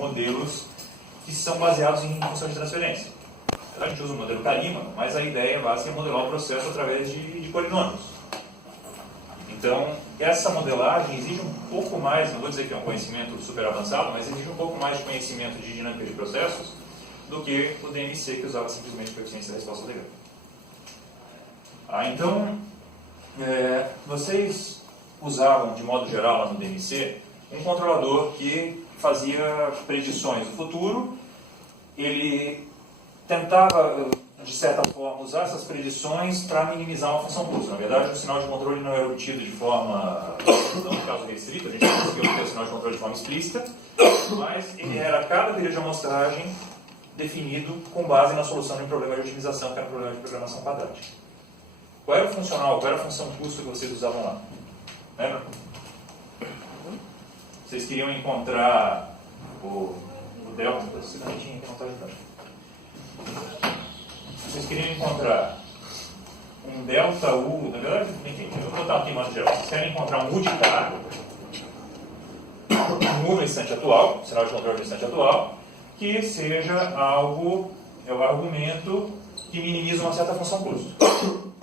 modelos que são baseados em função de transferência. A gente usa o modelo Kalima, mas a ideia básica é modelar o processo através de polinômios. Então, essa modelagem exige um pouco mais, não vou dizer que é um conhecimento super avançado, mas exige um pouco mais de conhecimento de dinâmica de processos do que o DMC, que usava simplesmente coeficiência da resposta legal. Então, vocês usavam, de modo geral, lá no DMC, um controlador que fazia predições do futuro. Ele tentava, de certa forma, usar essas predições para minimizar uma função custo. Na verdade, o sinal de controle não era obtido de forma, não no caso restrito, a gente não conseguia obter o sinal de controle de forma explícita, mas ele era cada período de amostragem definido com base na solução de um problema de otimização, que era um problema de programação quadrática. Qual era o funcional, qual era a função custo que vocês usavam lá? Lembra? Vocês queriam encontrar o delta, vocês queriam encontrar um delta U, na verdade, enfim, eu vou botar aqui em modo geral. Vocês querem encontrar um U de K, um U no instante atual, sinal de controle no instante atual, que seja algo, é o argumento que minimiza uma certa função custo.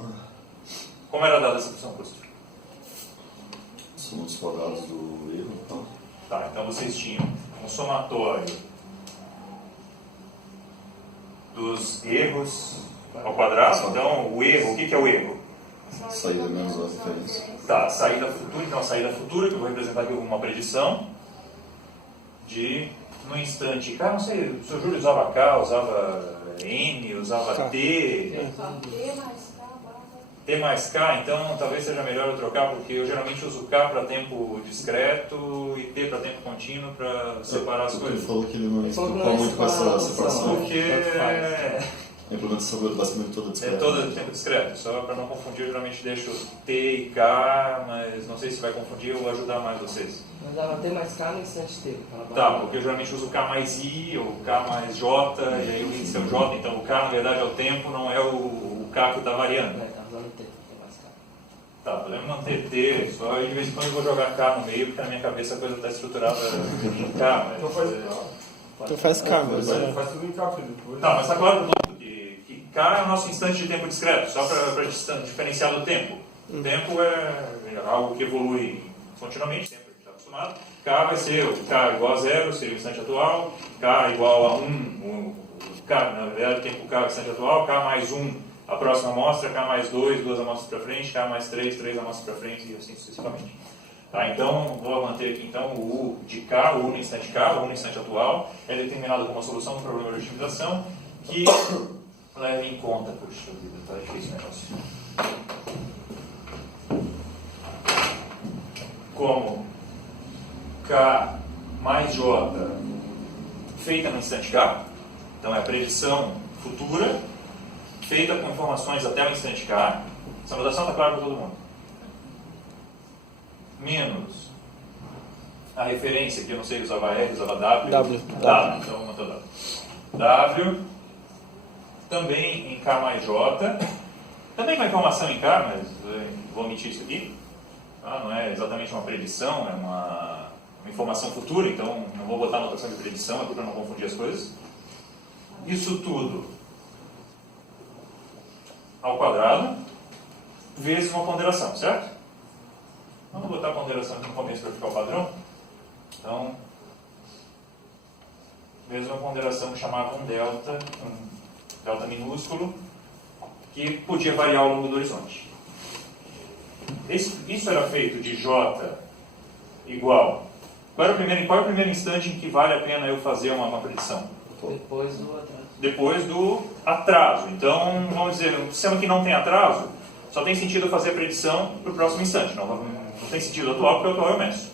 Como era dada essa função custo? Soma dos quadrados do erro. Então. Tá, então vocês tinham um somatório dos erros ao quadrado. Então, o erro, o que é o erro? Saída menos a referência. Tá, saída futura. Então, a saída futura, que eu vou representar aqui como uma predição de, no instante K, não sei, o Sr. Júlio usava K, usava N, usava T. T mais K, então talvez seja melhor eu trocar, porque eu geralmente uso K para tempo discreto e T para tempo contínuo para separar as coisas. Ele falou que ele não explicou muito com essa separação. Porque a implementação basicamente toda discreta. É toda tempo discreto, só para não confundir, eu geralmente deixo T e K, mas não sei se vai confundir, eu vou ajudar mais vocês. Mas dava T mais K no instante T. Tá, porque eu geralmente uso K mais I ou K mais J, e aí o índice é o J, então o K na verdade é o tempo, não é o K que está variando. Tá usando T mais K. Tá, podemos manter T, só de vez em quando eu vou jogar K no meio, porque na minha cabeça a coisa está estruturada em K, mas... Então faz K, mas faz tudo em K, depois. Tá, mas está claro do novo que K é o nosso instante de tempo discreto, só para diferenciar do tempo. O tempo é algo que evolui continuamente, sempre a gente está acostumado. K vai ser o K igual a 0, seria o instante atual, K igual a 1, K, na verdade, o tempo K é o instante atual, K mais 1, a próxima amostra, K mais 2, 2 amostras para frente, K mais 3, 3 amostras para frente e assim sucessivamente. Tá, então, vou manter aqui então, o U de K, o U no instante K, o U no instante atual, é determinado como uma solução do problema de otimização que leve em conta, puxa vida, tá difícil o negócio. Como K mais J feita no instante K, então é a predição futura, feita com informações até o instante K. Essa notação está clara para todo mundo. Menos a referência, que eu não sei, usava R, usava W. W. Então vamos botar W. W, também em K mais J, também com informação em K, mas vou omitir isso aqui. Não é exatamente uma predição, é uma informação futura, então não vou botar notação de predição aqui para não confundir as coisas. Isso tudo ao quadrado, vezes uma ponderação, certo? Vamos botar a ponderação aqui no começo para ficar o padrão. Então, vezes uma ponderação que chamava um delta minúsculo, que podia variar ao longo do horizonte. Isso era feito de J igual. Qual é o primeiro instante em que vale a pena eu fazer uma predição? Depois do atraso. Depois do atraso. Então, vamos dizer, um sistema que não tem atraso, só tem sentido fazer a predição para o próximo instante. Não tem sentido atual, porque o atual eu meço.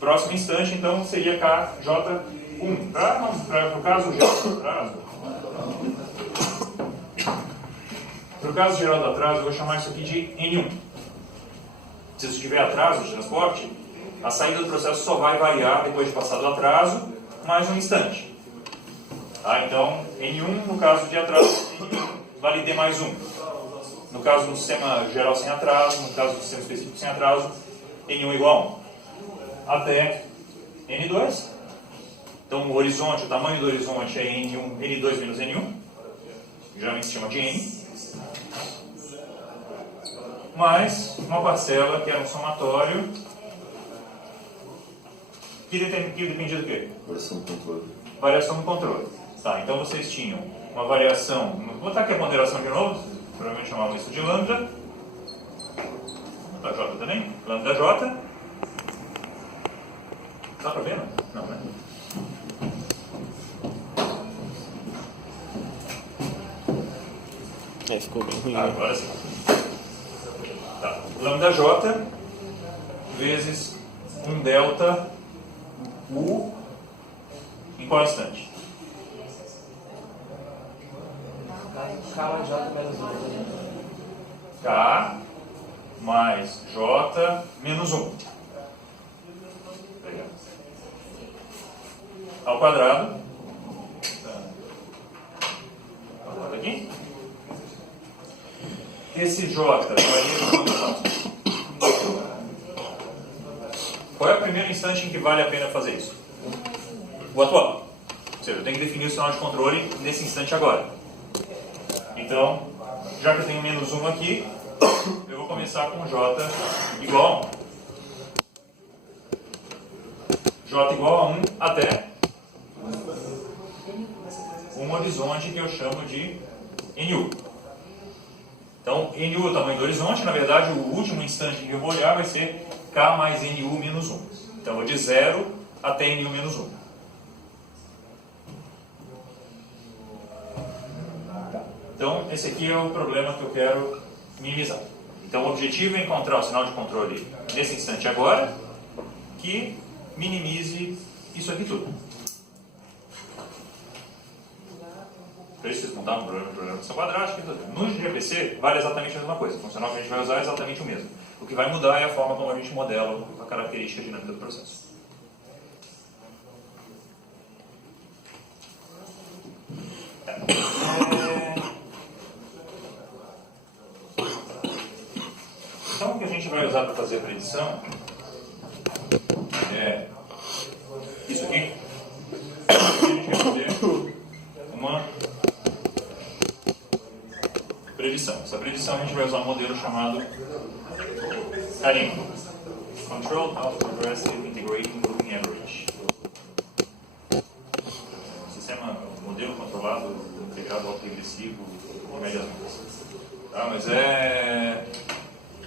Próximo instante, então, seria KJ1. Para o caso geral do atraso, para o caso geral do atraso, eu vou chamar isso aqui de N1. Se isso tiver atraso de transporte, a saída do processo só vai variar depois de passar do atraso mais um instante. Tá? Então, N1 no caso de atraso vale D mais 1. No caso do sistema geral sem atraso, no caso do sistema específico sem atraso, N1 igual a 1. Até N2. Então o horizonte, o tamanho do horizonte é N1, N2 menos N1, geralmente se chama de N, mais uma parcela que era um somatório que dependia do quê? Variação do controle. Variação do controle. Tá, então vocês tinham uma variação, vou botar aqui a ponderação de novo, provavelmente chamavam isso de lambda, da J também, lambda J. Dá pra ver, não? Não, né? Ficou bem ruim. Agora sim. Tá. Lambda J vezes um delta U em qual instante? K mais J menos 1. K mais J menos 1. Legal. Ao quadrado. Agora aqui. Esse J varia. Qual é o primeiro instante em que vale a pena fazer isso? O atual. Ou seja, eu tenho que definir o sinal de controle nesse instante agora. Então, já que eu tenho menos 1 aqui, eu vou começar com J igual a 1. J igual a 1 até um horizonte que eu chamo de NU. Então, NU é o tamanho do horizonte, na verdade o último instante que eu vou olhar vai ser K mais NU menos 1. Então, eu vou de 0 até NU menos 1. Então, esse aqui é o problema que eu quero minimizar. Então, o objetivo é encontrar o sinal de controle nesse instante agora, que minimize isso aqui tudo. Para isso, vocês montaram um programa de função quadrática. No GPC, vale exatamente a mesma coisa. O funcional que a gente vai usar é exatamente o mesmo. O que vai mudar é a forma como a gente modela a característica dinâmica do processo. Então, o que a gente vai usar para fazer a predição é isso aqui. A gente vai fazer uma predição. Essa predição a gente vai usar um modelo chamado CARIM, Control of Progressive Integrating Moving Average. Sistema, modelo controlado, integrado autoregressivo de médias móveis. Tá, mas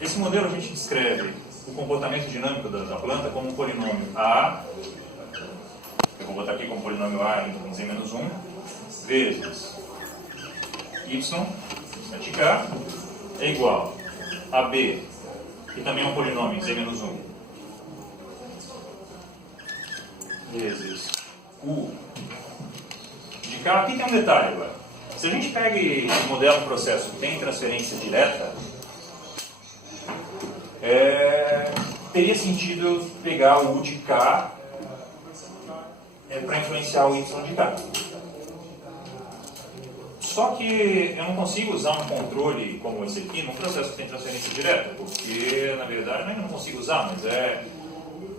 esse modelo a gente descreve o comportamento dinâmico da planta como um polinômio A, eu vou botar aqui como polinômio A em Z-1, vezes Y, instante K, é igual a B, que também é um polinômio em Z-1, vezes U de K. Aqui tem um detalhe agora. Se a gente pega e modela um processo que tem transferência direta, teria sentido pegar o U de K para influenciar o Y de K. Só que eu não consigo usar um controle como esse aqui num processo que tem transferência direta, porque, na verdade, não é que eu não consigo usar, mas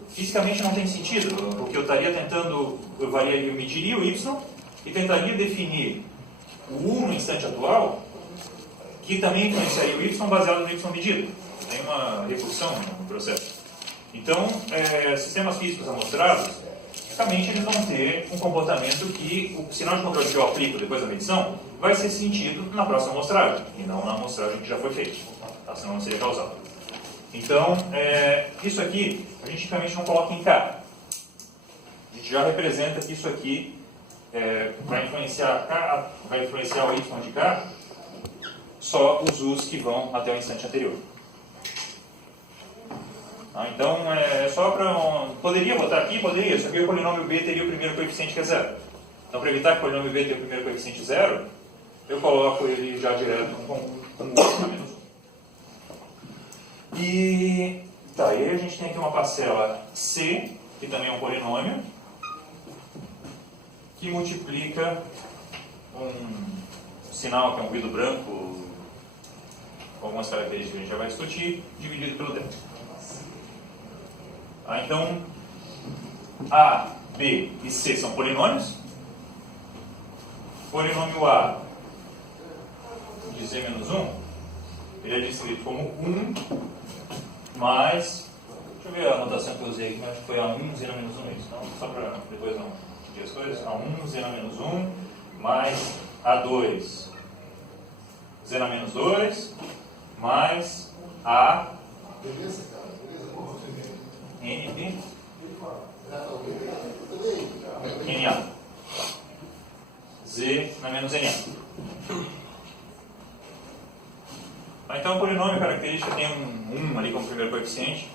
fisicamente não tem sentido, porque eu estaria tentando, eu mediria o Y e tentaria definir o U no instante atual, que também influenciaria o Y baseado no Y medido. Tem uma repulsão no processo. Então, sistemas físicos amostrados, basicamente eles vão ter um comportamento que o sinal de controle que eu aplico depois da medição vai ser sentido na próxima amostragem, e não na amostragem que já foi feita, tá? Senão não seria causal. Então, isso aqui, a gente tipicamente não coloca em K. A gente já representa que isso aqui vai influenciar K, vai influenciar o Y de K, só os U's que vão até o instante anterior. Então, só para... Poderia botar aqui? Poderia, só que o polinômio B teria o primeiro coeficiente que é 0. Então, para evitar que o polinômio B tenha o primeiro coeficiente 0, eu coloco ele já direto com menos 1. E aí a gente tem aqui uma parcela C, que também é um polinômio, que multiplica um sinal que é um ruído branco, com algumas características que a gente já vai discutir, dividido pelo delta. Então, A B e C são polinômios. Polinômio A de Z menos 1, ele é descrito como 1 mais, deixa eu ver a anotação que eu usei aqui, mas acho que foi A1 Z na menos 1, isso, então, só para depois não dividir as coisas, A1 Z na menos 1 mais A2 Z na menos 2 mais A NB NA Z na menos NA. Então o polinômio característico tem um 1 ali como primeiro coeficiente,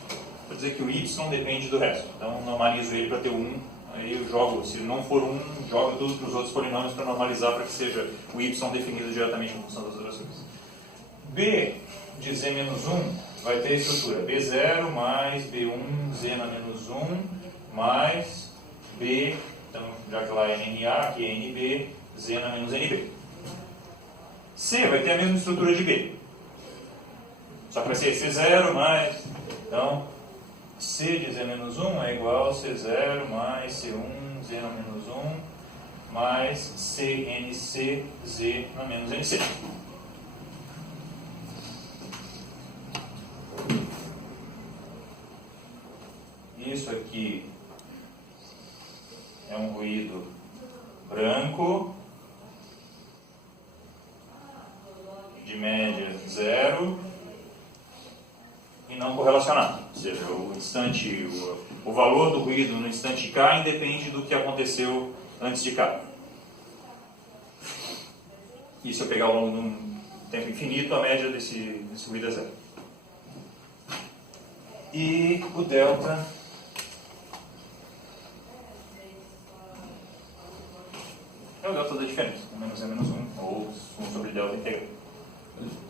para dizer que o y depende do resto. Então normalizo ele para ter 1, aí eu jogo, se não for 1, jogo tudo para os outros polinômios para normalizar para que seja o y definido diretamente em função das orações. B de z menos 1 vai ter a estrutura B0 mais B1 z na menos 1 mais B, então já que lá é NA, aqui é NB, z na menos NB. C vai ter a mesma estrutura de B, só que vai ser C0 mais, então C de z menos 1 é igual a C0 mais C1 z na menos 1 mais CNC z na menos NC. Isso aqui é um ruído branco de média 0 e não correlacionado. Ou seja, o valor do ruído no instante K independe do que aconteceu antes de K. E se eu pegar ao longo de um tempo infinito, a média desse ruído é 0. E o delta é o delta da diferença, menos é menos 1, ou 1 sobre delta integral.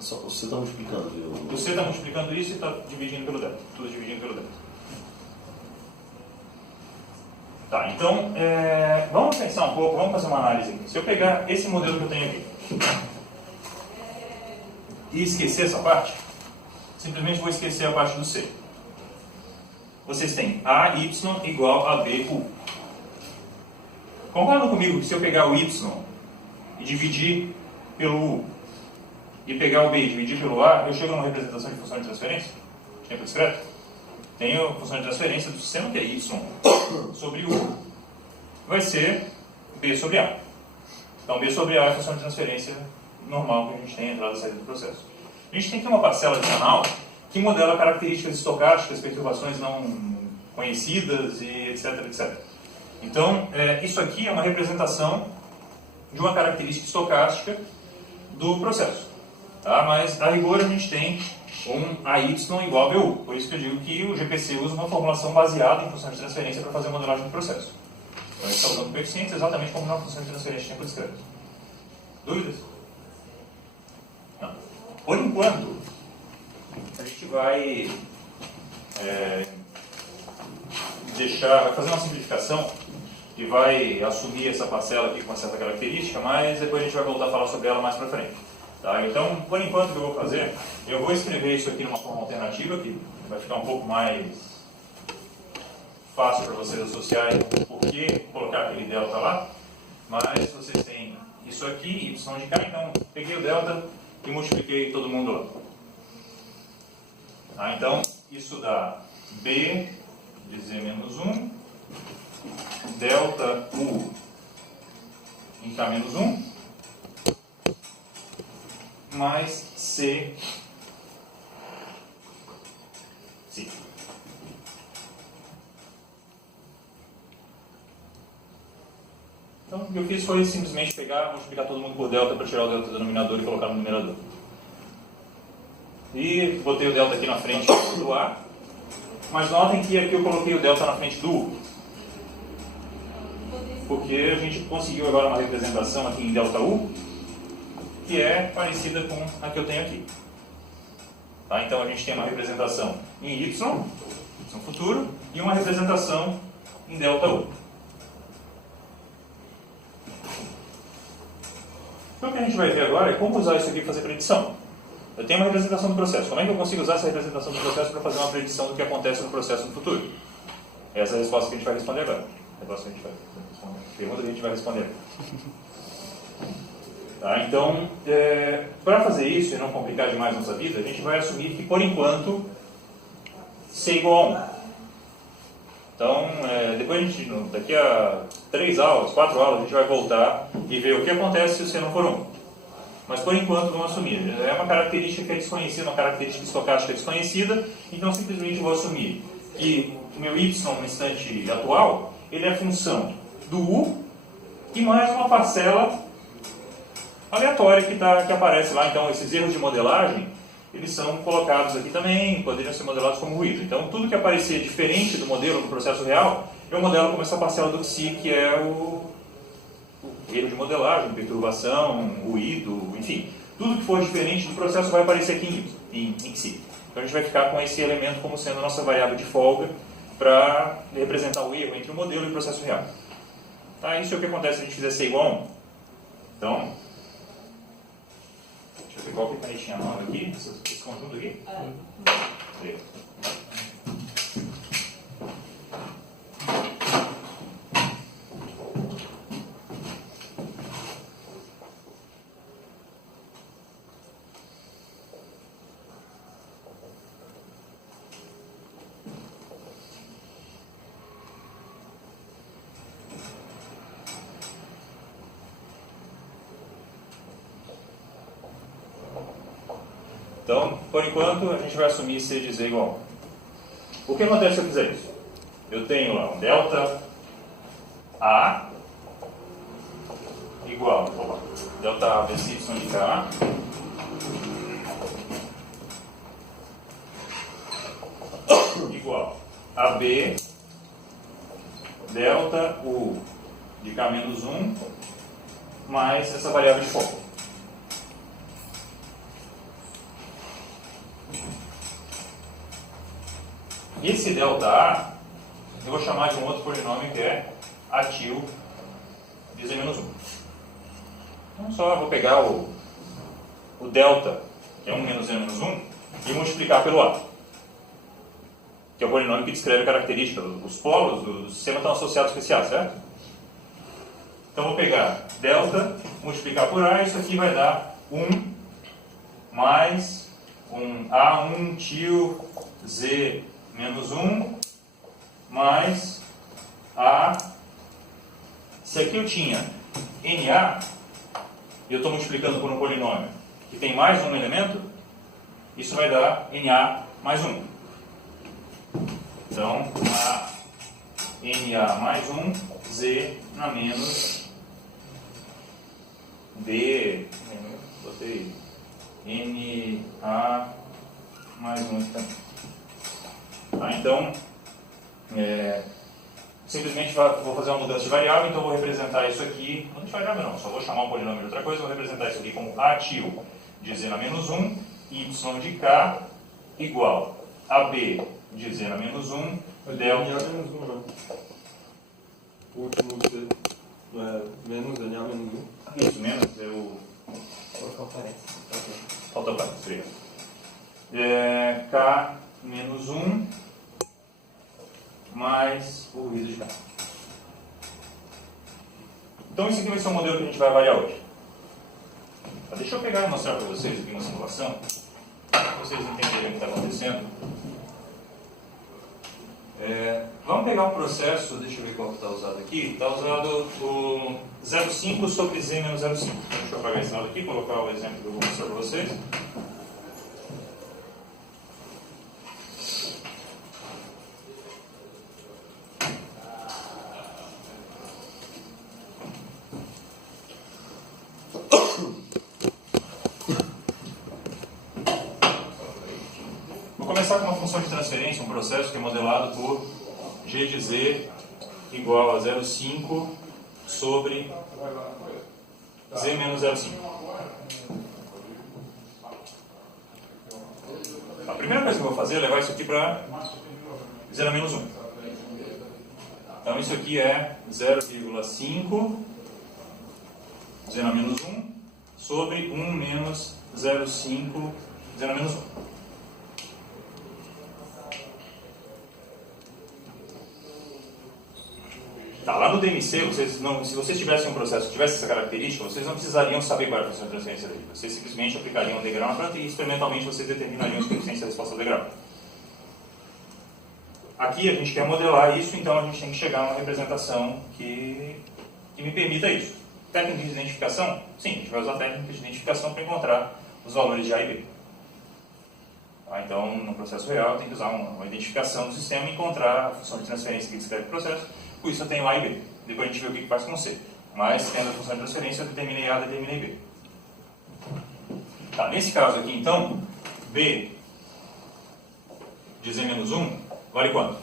Você está multiplicando. Você está multiplicando isso e está dividindo pelo delta. Tudo dividindo pelo delta. Tá, então, vamos pensar um pouco, vamos fazer uma análise aqui. Se eu pegar esse modelo que eu tenho aqui e esquecer essa parte, simplesmente vou esquecer a parte do C. Vocês têm AY igual a BU. Concordam comigo que se eu pegar o Y e dividir pelo U e pegar o B e dividir pelo A, eu chego numa representação de função de transferência? De tempo discreto? Tenho a função de transferência do sistema que é Y sobre U. Vai ser B sobre A. Então B sobre A é a função de transferência normal que a gente tem entrada e saída do processo. A gente tem aqui uma parcela adicional que modela características estocásticas, perturbações não conhecidas e etc, etc. Então, isso aqui é uma representação de uma característica estocástica do processo. Tá? Mas, a rigor, a gente tem um AY igual a BU. Por isso que eu digo que o GPC usa uma formulação baseada em função de transferência para fazer a modelagem do processo. Então, ele está usando coeficientes exatamente como na função de transferência de tempo discreto. Dúvidas? Não. Por enquanto, a gente vai vai fazer uma simplificação e vai assumir essa parcela aqui com uma certa característica, mas depois a gente vai voltar a falar sobre ela mais para frente. Tá? Então, por enquanto, o que eu vou fazer, eu vou escrever isso aqui numa forma alternativa, que vai ficar um pouco mais fácil para vocês associarem por que colocar aquele delta lá, mas vocês têm isso aqui, y de k, então peguei o delta e multipliquei todo mundo lá. Tá? Então, isso dá B de z menos 1, delta U em k menos 1, mais C. Sim. Então, o que eu fiz foi simplesmente pegar, multiplicar todo mundo por delta para tirar o delta do denominador e colocar no numerador. E botei o delta aqui na frente do A, mas notem que aqui eu coloquei o delta na frente do U, porque a gente conseguiu agora uma representação aqui em delta U, que é parecida com a que eu tenho aqui. Tá? Então a gente tem uma representação em Y futuro, e uma representação em delta U. Então o que a gente vai ver agora é como usar isso aqui para fazer predição. Eu tenho uma representação do processo. Como é que eu consigo usar essa representação do processo para fazer uma predição do que acontece no processo no futuro? Essa é a resposta que a gente vai responder agora. negócio a gente vai responder. Pergunta que a gente vai responder. Tá, então, para fazer isso e não complicar demais nossa vida, a gente vai assumir que, por enquanto, C igual a 1. Então, depois a gente, daqui a 3 aulas, 4 aulas, a gente vai voltar e ver o que acontece se o C não for 1. Mas, por enquanto, vamos assumir. É uma característica que é desconhecida, uma característica estocástica desconhecida, então, simplesmente, vou assumir que o meu y no instante atual, ele é função do u e mais uma parcela aleatória que aparece lá. Então, esses erros de modelagem, eles são colocados aqui também, poderiam ser modelados como ruído. Então, tudo que aparecer diferente do modelo do processo real, eu modelo como essa parcela do psi, que é o erro de modelagem, perturbação, ruído, enfim. Tudo que for diferente do processo vai aparecer aqui em psi. Então, a gente vai ficar com esse elemento como sendo a nossa variável de folga para representar o erro entre o modelo e o processo real. Tá? Isso é o que acontece se a gente fizer C igual a 1. Então, deixa eu ver qual que a canetinha nova aqui, esse conjunto aqui. Então, por enquanto, a gente vai assumir C de Z igual a 1. O que acontece se eu fizer isso? Eu tenho lá um delta A igual a delta A vezes Y de K igual a B delta U de K menos 1 mais essa variável de foco. E esse delta A, eu vou chamar de um outro polinômio que é atil de Z menos 1. Então só vou pegar o delta, que é 1 menos Z menos 1, e multiplicar pelo A, que é o polinômio que descreve a característica. Os polos do sistema estão associados especiais, certo? Então vou pegar delta, multiplicar por A, e isso aqui vai dar 1 mais um A1 tio Z menos 1 mais A. Se aqui eu tinha NA e eu estou multiplicando por um polinômio que tem mais um elemento, isso vai dar NA mais 1. Então, A NA mais 1, Z na menos B, botei NA mais 1 também. Tá, então, simplesmente vou fazer uma mudança de variável, então vou representar isso aqui, não de variável não, só vou chamar um polinômio de outra coisa, vou representar isso aqui como A tio de Z na menos 1, Y de K igual a B de Z na menos 1, delta... menos 1 não. O último Z não é menos, é menos 1. Isso, menos, eu... Falta o parênteses, obrigado. K menos 1 mais o ruído de K. Então esse aqui vai ser o modelo que a gente vai avaliar hoje. Deixa eu pegar e mostrar para vocês aqui uma simulação, para vocês entenderem o que está acontecendo. Vamos pegar um processo, deixa eu ver qual que está usado aqui. Está usado o 0,5 sobre Z menos 0,5. Deixa eu apagar esse lado aqui e colocar o exemplo que eu vou mostrar para vocês. Vou começar com uma função de transferência, um processo que é modelado por g de z igual a 0,5 sobre z menos 0,5. A primeira coisa que eu vou fazer é levar isso aqui para z na menos 1. Então isso aqui é 0,5 z na menos 1 sobre 1 menos 0,5 z na menos 1. Tá, lá no DMC, se vocês tivessem um processo que tivesse essa característica, vocês não precisariam saber qual era a função de transferência dele. Vocês simplesmente aplicariam o degrau na planta e experimentalmente vocês determinariam os coeficientes da resposta ao degrau. Aqui a gente quer modelar isso, então a gente tem que chegar a uma representação que me permita isso. Técnica de identificação? Sim, a gente vai usar técnica de identificação para encontrar os valores de A e B. Tá, então, no processo real, tem que usar uma identificação do sistema e encontrar a função de transferência que descreve o processo. Com isso eu tenho A e B. Depois a gente vê o que faz com C. Mas, tendo a função de transferência, eu determinei A, determinei B. Tá, nesse caso aqui, então, B de Z-1 vale quanto?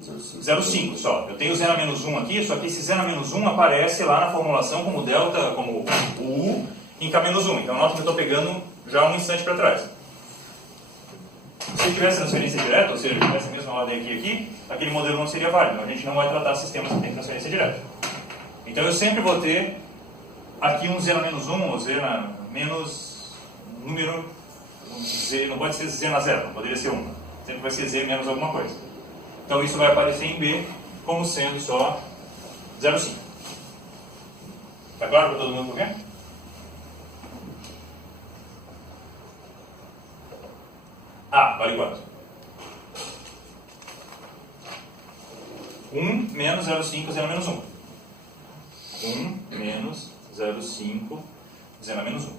0,5 só. Eu tenho o Z-1 aqui, só que esse Z-1 aparece lá na formulação como delta, como o U em K-1. Então, nota que eu estou pegando já um instante para trás. Se eu tivesse transferência direta, ou seja, tivesse a mesma ordem aqui, aquele modelo não seria válido. A gente não vai tratar sistemas que têm transferência direta. Então, eu sempre vou ter aqui um Z-1, ou Z menos número, Z, não pode ser Z na 0, não poderia ser 1. Sempre vai ser Z menos alguma coisa. Então, isso vai aparecer em B como sendo só 0,5. Está claro para todo mundo por quê? A vale quanto? 1 menos 0,5, Z menos 1. 1 menos 0,5, Z menos 1.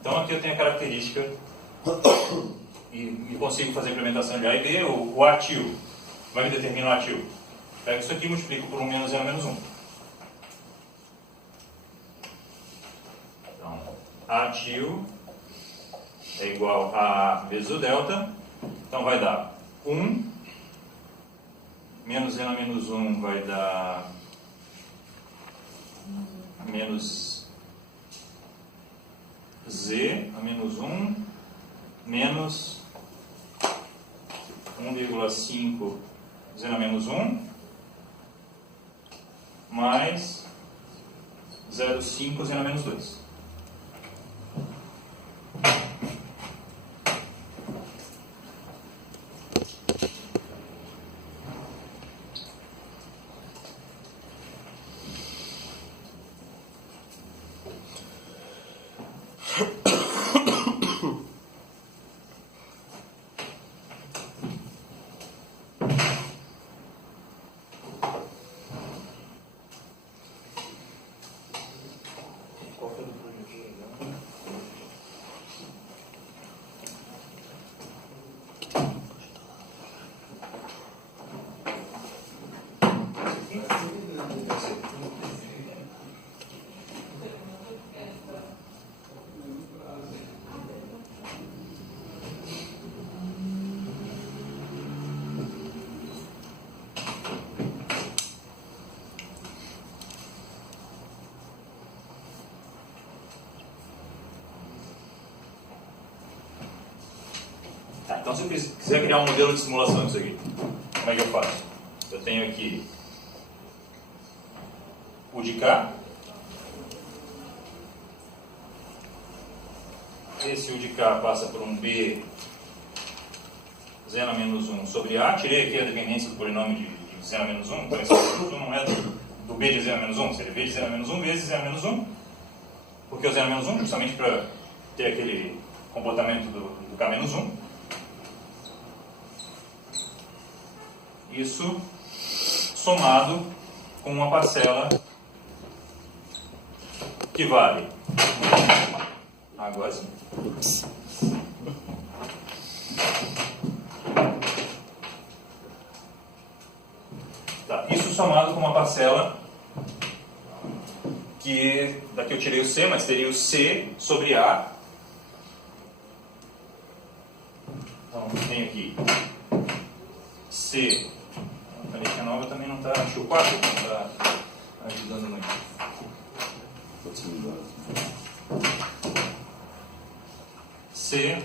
Então, aqui eu tenho a característica e consigo fazer a implementação de A e B. O ATIL vai me determinar o ATIL. Pego isso aqui e multiplico por 1 menos 0 menos 1. Então, ATIL é igual a A vezes o delta. Então, vai dar 1 menos Z menos 1 vai dar menos Z a menos 1 menos 1,5 Z a menos 1 mais 0,5 Z a menos 2. Então, se eu quiser criar um modelo de simulação disso aqui, como é que eu faço? Eu tenho aqui o de K, esse U de K passa por um B Z a menos 1 sobre A, tirei aqui a dependência do polinômio de Z a menos 1, então esse Z não é do B de Z a menos 1, seria B de Z a menos 1 vezes Z a menos 1, porque o Z a menos 1 justamente para ter aquele comportamento do K menos 1. Isso somado com uma parcela que vale águazinha. Tá, isso somado com uma parcela que daqui eu tirei o C, mas teria o C sobre A. Então tenho aqui C. A canetinha nova também não está. Acho que o 4 não está ajudando muito. C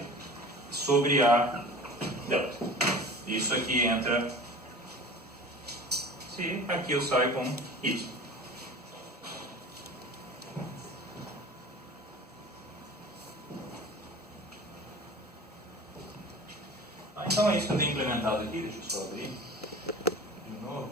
sobre A delta. Isso aqui entra C, aqui eu saio com Y. Então é isso que eu tenho implementado aqui. Deixa eu só abrir de novo.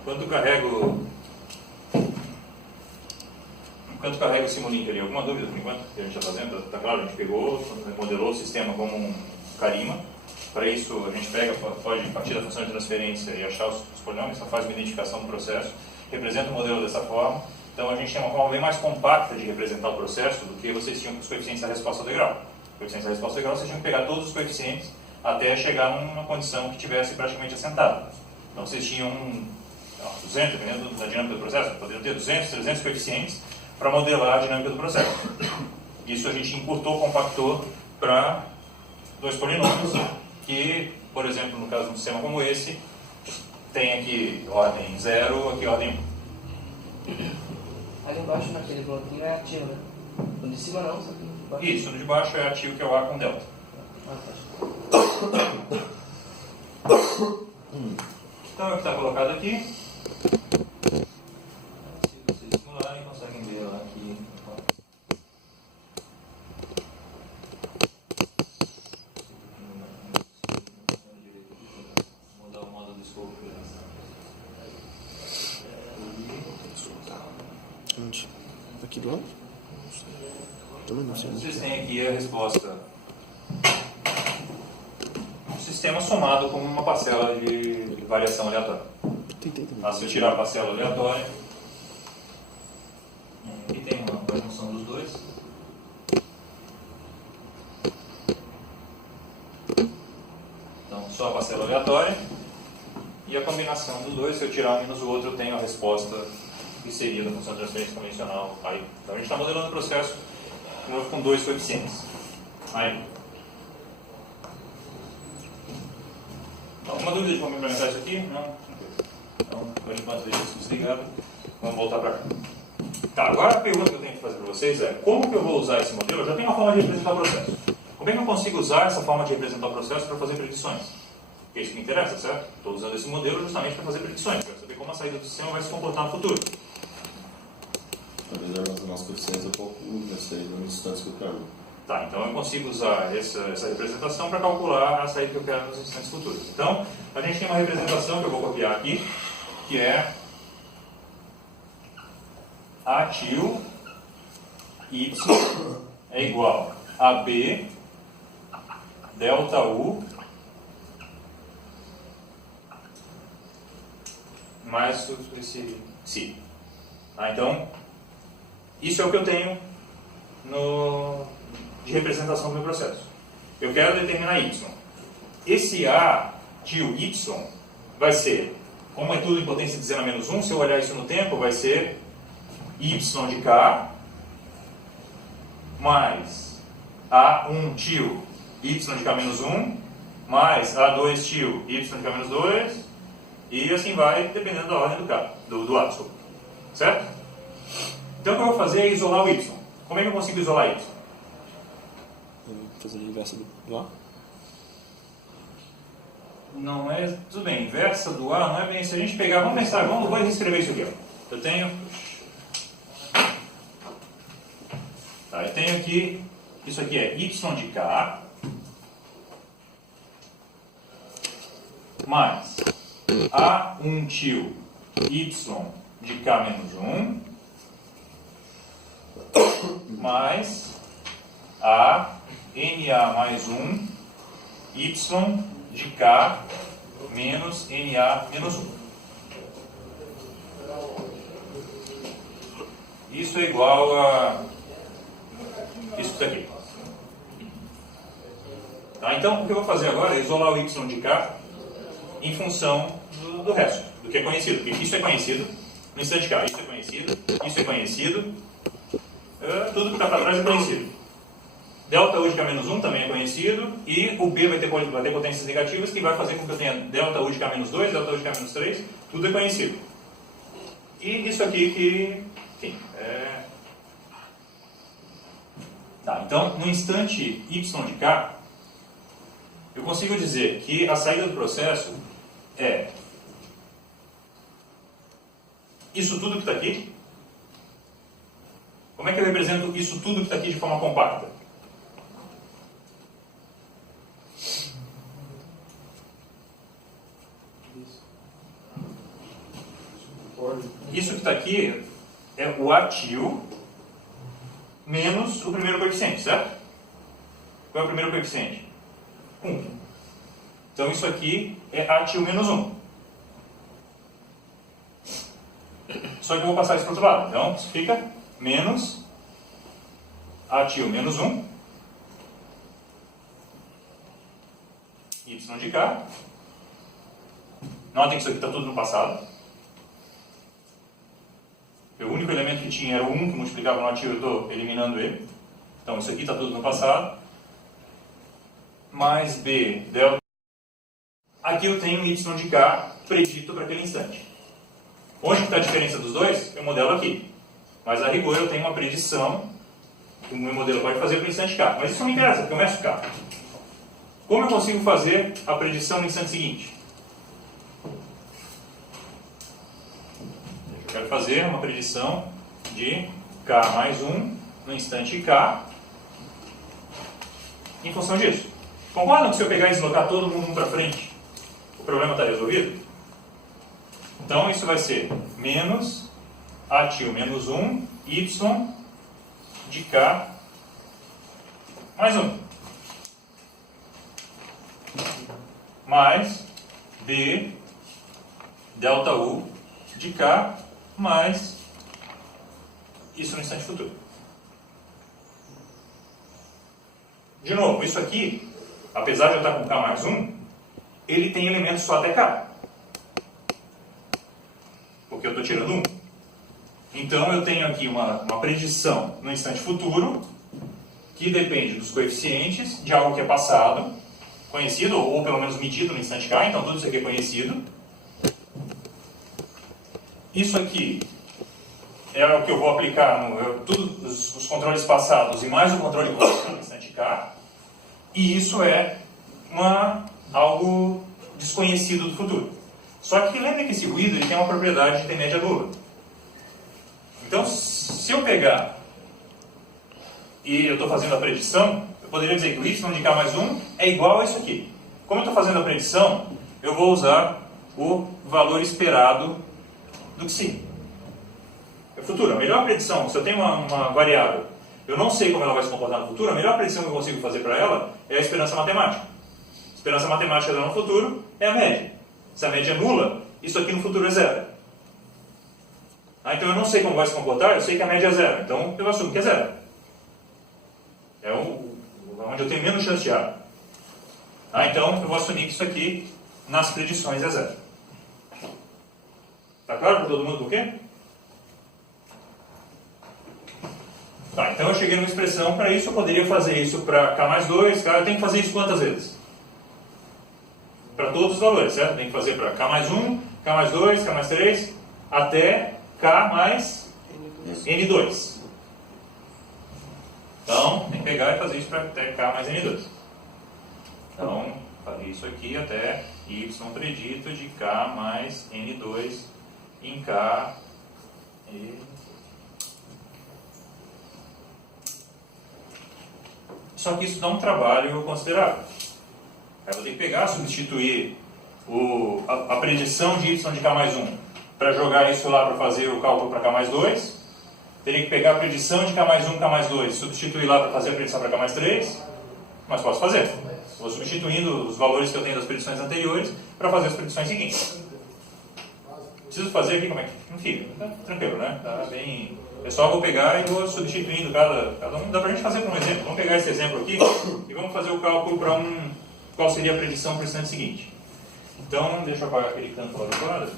Enquanto carrego o Simulink ali, alguma dúvida por enquanto que a gente está fazendo? Está claro, a gente pegou, modelou o sistema como um Karima. Para isso, a gente pode partir da função de transferência e achar os polinômios, então faz uma identificação do processo, representa o modelo dessa forma. Então a gente tem uma forma bem mais compacta de representar o processo do que vocês tinham com os coeficientes da resposta do grau. Os coeficientes da resposta do grau, vocês tinham que pegar todos os coeficientes até chegar numa condição que tivesse praticamente assentado. Então vocês tinham 200, dependendo da dinâmica do processo, poderiam ter 200, 300 coeficientes para modelar a dinâmica do processo. Isso a gente encurtou, compactou para dois polinômios que, por exemplo, no caso de um sistema como esse, tem aqui ordem 0, aqui ordem 1. Ali embaixo, naquele bloquinho, é ativo, né? O de cima não, só que embaixo. Isso, no de baixo é ativo, que é o A com delta. Então é o que está colocado aqui. Se vocês simularem, conseguem ver lá aqui. Vou mudar o modo do escopo. Onde? Aqui do lado? Também não sei. Vocês têm aqui a resposta. O sistema somado como uma parcela de variação aleatória. Tentei também. Se eu tirar a parcela aleatória, aqui tem uma conjunção dos dois. Então, só a parcela aleatória e a combinação dos dois. Se eu tirar um menos o outro, eu tenho a resposta que seria da função de transferência convencional. Aí, então, a gente está modelando o processo de novo com dois coeficientes. Aí. Alguma dúvida de como implementar isso aqui? Não? Então, por enquanto, deixa isso desligado. Vamos voltar para cá. Tá, agora a pergunta que eu tenho que fazer para vocês é: como que eu vou usar esse modelo? Eu já tenho uma forma de representar o processo. Como é que eu consigo usar essa forma de representar o processo para fazer predições? Porque é isso que me interessa, certo? Estou usando esse modelo justamente para fazer predições. Quero saber como a saída do sistema vai se comportar no futuro. Talvez armazenar os coeficientes eu calculo nesse aí nos instantes que eu quero. Tá, então eu consigo usar essa representação para calcular a saída que eu quero nos instantes futuros. Então, a gente tem uma representação que eu vou copiar aqui, que é A til y é igual a B delta U mais esse psi. Tá, então, isso é o que eu tenho de representação do meu processo. Eu quero determinar y. Esse A til y vai ser, como é tudo em potência de 0 a menos 1, se eu olhar isso no tempo, vai ser y de k mais A1 til y de k menos 1 mais A2 til y de k menos 2 e assim vai, dependendo da ordem do A, desculpa. Certo? Então o que eu vou fazer é isolar o y. Como é que eu consigo isolar y? Fazer a inversa do A? Não é, tudo bem, inversa do A não é bem, se a gente pegar, vamos pensar, vou escrever isso aqui, ó. Eu tenho aqui, isso aqui é y de k mais A1 til y de k menos 1 mais a NA mais 1 y de k menos NA menos 1. Isso é igual a isso daqui. Tá? Então, o que eu vou fazer agora é isolar o y de k em função do resto, do que é conhecido. Porque isso é conhecido no instante k, isso é conhecido, isso é conhecido, tudo que está para trás é conhecido. Delta U de k menos 1 também é conhecido, e o B vai ter potências negativas, que vai fazer com que eu tenha delta U de k menos 2, delta U de k menos 3, tudo é conhecido. E isso aqui que, enfim, Tá, então, no instante y de k, eu consigo dizer que a saída do processo é isso tudo que está aqui. Como é que eu represento isso tudo que está aqui de forma compacta? Isso que está aqui é o ATIL menos o primeiro coeficiente, certo? Qual é o primeiro coeficiente? 1. Então isso aqui é ATIL menos 1. Só que eu vou passar isso para o outro lado. Então isso fica menos ATIL menos 1 y de k. Notem que isso aqui está tudo no passado. O único elemento que tinha era o 1 que multiplicava no ATIL, eu estou eliminando ele. Então isso aqui está tudo no passado. Mais B delta. Aqui eu tenho y de k predito para aquele instante. Onde está a diferença dos dois? Eu modelo aqui. Mas a rigor eu tenho uma predição que o meu modelo pode fazer para o instante k. Mas isso não me interessa, porque eu meço k. Como eu consigo fazer a predição no instante seguinte? Eu quero fazer uma predição de k mais 1 no instante k em função disso. Concordam que se eu pegar e deslocar todo mundo para frente, o problema está resolvido? Então isso vai ser menos ATIL menos 1 y de k mais 1 mais B delta U de k mais isso no instante futuro. De novo, isso aqui, apesar de eu estar com k mais 1, ele tem elementos só até k. Porque eu estou tirando 1. Então eu tenho aqui uma predição no instante futuro que depende dos coeficientes de algo que é passado, conhecido, ou pelo menos medido no instante k, então tudo isso aqui é conhecido. Isso aqui é o que eu vou aplicar todos os controles passados e mais o controle constante no instante k. E isso é algo desconhecido do futuro. Só que lembre que esse ruído ele tem uma propriedade de ter média nula. Então, se eu pegar e eu estou fazendo a predição, eu poderia dizer que o y de k mais 1 é igual a isso aqui. Como eu estou fazendo a predição, eu vou usar o valor esperado do psi. É futuro. A melhor predição, se eu tenho uma variável, eu não sei como ela vai se comportar no futuro, a melhor predição que eu consigo fazer para ela é a esperança matemática. A esperança matemática dela no futuro é a média. Se a média é nula, isso aqui no futuro é zero. Então eu não sei como vai se comportar, eu sei que a média é zero. Então eu assumo que é zero. É onde eu tenho menos chance de errar. Então eu vou assumir que isso aqui, nas predições, é zero. Está claro para todo mundo por quê? Tá, então eu cheguei numa expressão para isso, eu poderia fazer isso para k mais 2, eu tenho que fazer isso quantas vezes? Para todos os valores, certo? Tem que fazer para k mais 1, k mais 2, k mais 3, até k mais n2. Então, tem que pegar e fazer isso para até k mais n2. Então, fazer isso aqui até y predito de k mais n2 em k e... Só que isso dá um trabalho considerável. Aí eu vou ter que pegar, substituir a predição de y de k mais 1 para jogar isso lá para fazer o cálculo para k mais 2. Teria que pegar a predição de k mais 1, k mais 2, substituir lá para fazer a predição para k mais 3. Mas posso fazer. Vou substituindo os valores que eu tenho das predições anteriores para fazer as predições seguintes. Preciso fazer aqui como é que... Enfim, tá tranquilo, né? Tá bem... É só vou pegar e vou substituindo cada um. Dá para a gente fazer por um exemplo. Vamos pegar esse exemplo aqui e vamos fazer o cálculo para qual seria a predição para o instante seguinte. Então, deixa eu apagar aquele canto lá do quadro.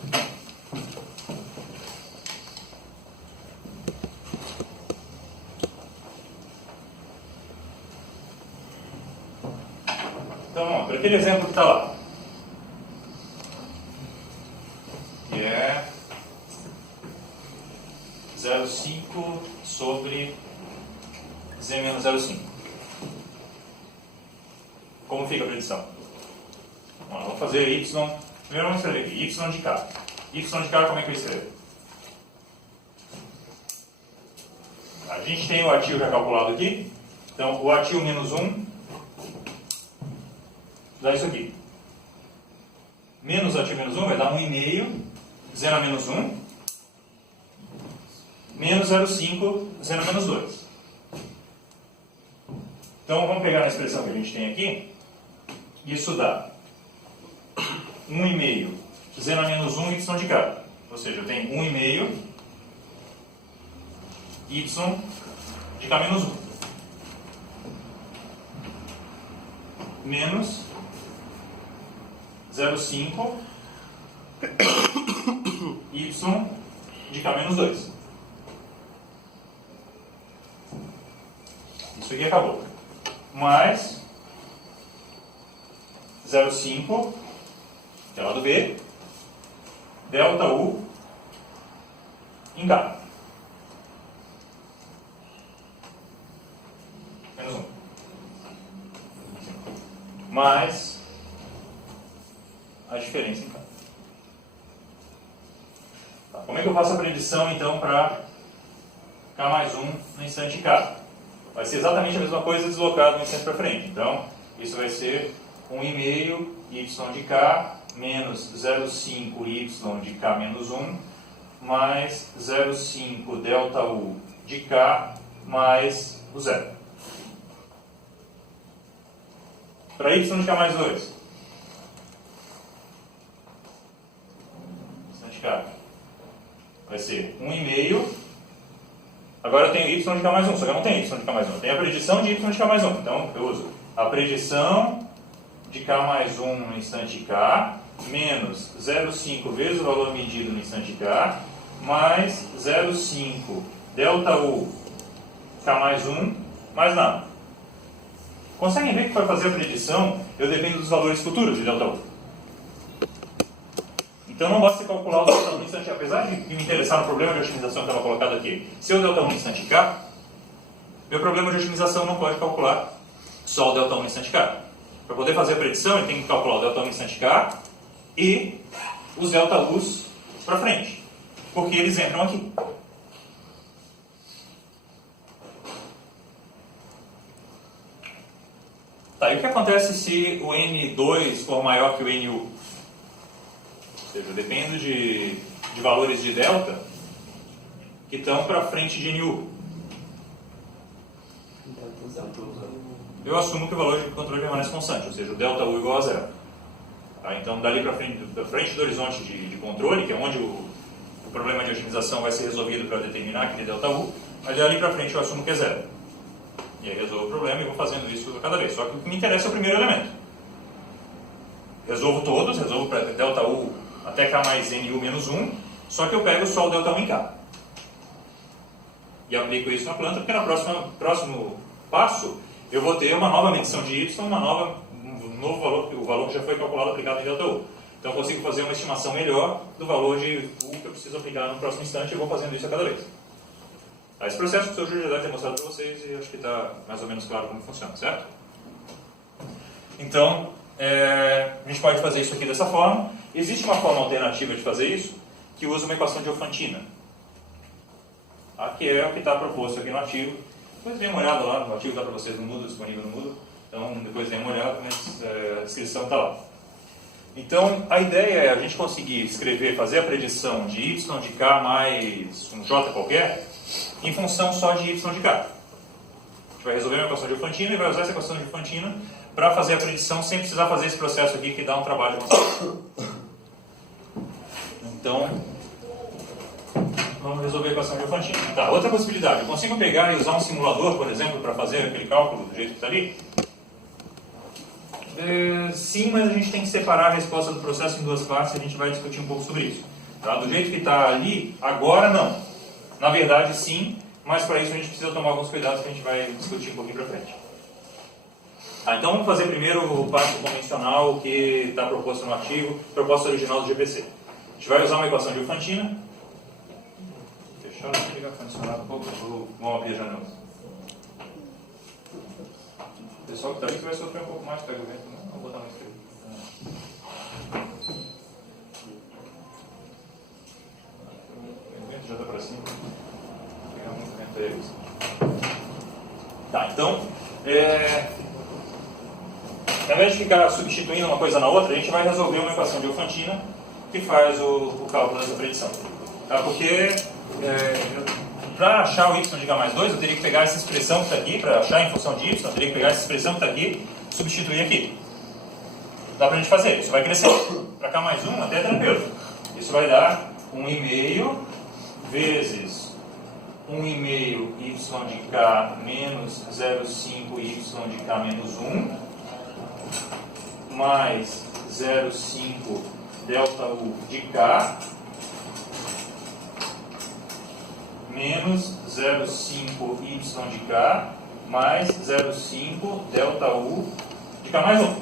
Então, para aquele exemplo que está lá, que é 0,5 sobre z menos 0,5. Como fica a predição? Vamos fazer y. Primeiro vamos escrever aqui, y de k. Y de k, como é que eu escrevo? A gente tem o ativo já calculado aqui. Então, o ativo menos 1 dá isso aqui. Menos ativo menos 1 vai dar 1,5 z na menos 1 menos 0,5 z na menos 2. Então, vamos pegar a expressão que a gente tem aqui. Isso dá 1,5 z na menos 1 y de k. Ou seja, eu tenho 1,5 y de k menos 1. Menos 0,5 y de k menos 2. Isso aqui acabou. Mais 0,5, que é lá do B, delta U em K. Menos 1. Mais a diferença em K. Tá, como é que eu faço a predição, então, para K mais 1 no instante K? Vai ser exatamente a mesma coisa deslocado no instante para frente. Então, isso vai ser 1,5 y de k menos 0,5 y de k menos 1 mais 0,5 delta u de k mais o zero. Para y de k mais 2. Instante k. Vai ser 1,5. Agora eu tenho y de k mais 1, só que eu não tenho y de k mais 1. Eu tenho a predição de y de k mais 1. Então, eu uso a predição de k mais 1 no instante k, menos 0,5 vezes o valor medido no instante k, mais 0,5 delta u k mais 1, mais nada. Conseguem ver que para fazer a predição, eu dependo dos valores futuros de delta u. Então não basta calcular o delta 1 no instante k. Apesar de me interessar no problema de otimização que estava colocado aqui, se o delta 1 no instante k, meu problema de otimização não pode calcular só o delta 1 no instante k. Para poder fazer a predição, ele tem que calcular o delta 1 no instante k e os delta u's para frente, porque eles entram aqui. Tá, e o que acontece se o N2 for maior que o NU? Ou seja, depende de valores de delta que estão para frente de NU. Eu assumo que o valor de controle permanece constante, ou seja, o delta U igual a zero. Tá? Então, dali para frente do horizonte de controle, que é onde o problema de otimização vai ser resolvido para determinar aquele delta U, mas dali para frente eu assumo que é zero. E aí resolvo o problema e vou fazendo isso a cada vez. Só que o que me interessa é o primeiro elemento. Resolvo todos, resolvo para delta U até K mais NU menos 1, só que eu pego só o delta 1 em K. E aplico isso na planta, porque no próximo passo eu vou ter uma nova medição de Y, um novo valor, o valor que já foi calculado aplicado em delta U. Então eu consigo fazer uma estimação melhor do valor de U que eu preciso aplicar no próximo instante e vou fazendo isso a cada vez. Tá, esse processo que o Sr. Júlio já deve ter mostrado para vocês e acho que está mais ou menos claro como funciona, certo? Então, a gente pode fazer isso aqui dessa forma. Existe uma forma alternativa de fazer isso que usa uma equação de Diofantina. Aqui é o que está proposto aqui no artigo. Depois dê uma olhada lá, o artigo está para vocês no Moodle, disponível no Moodle. Então, depois dê uma olhada, mas a descrição está lá. Então, a ideia é a gente conseguir escrever, fazer a predição de y de k mais um j qualquer, em função só de y de k. A gente vai resolver uma equação de Diofantina e vai usar essa equação de Diofantina para fazer a predição sem precisar fazer esse processo aqui que dá um trabalho considerável. Então, vamos resolver a equação de Diofantina. Tá, outra possibilidade, eu consigo pegar e usar um simulador, por exemplo, para fazer aquele cálculo do jeito que está ali? Sim, mas a gente tem que separar a resposta do processo em duas partes e a gente vai discutir um pouco sobre isso. Tá? Do jeito que está ali, agora não. Na verdade, sim, mas para isso a gente precisa tomar alguns cuidados que a gente vai discutir um pouquinho para frente. Então vamos fazer primeiro o passo convencional que está proposto no artigo, proposta original do GPC. A gente vai usar uma equação de Diofantina. Deixa eu ligar o condicionado um pouco, vamos abrir a janela. O pessoal que está ali que vai sofrer um pouco mais, pega o vento, né? Vou botar mais frio. O vento já está para cima. Vou pegar muito vento aí. Tá, então, ao invés de ficar substituindo uma coisa na outra, a gente vai resolver uma equação de Diofantina que faz o cálculo dessa predição. Tá? Porque para achar o y de k mais 2, eu teria que pegar essa expressão que está aqui, para achar em função de y, eu teria que pegar essa expressão que está aqui e substituir aqui. Dá para a gente fazer, isso vai crescer. Para k mais 1 até é tranquilo. Isso vai dar 1,5 vezes 1,5 y de k menos 0,5 y de k menos 1 mais 0,5 delta U de K menos 0,5 Y de K mais 0,5 delta U de K mais 1.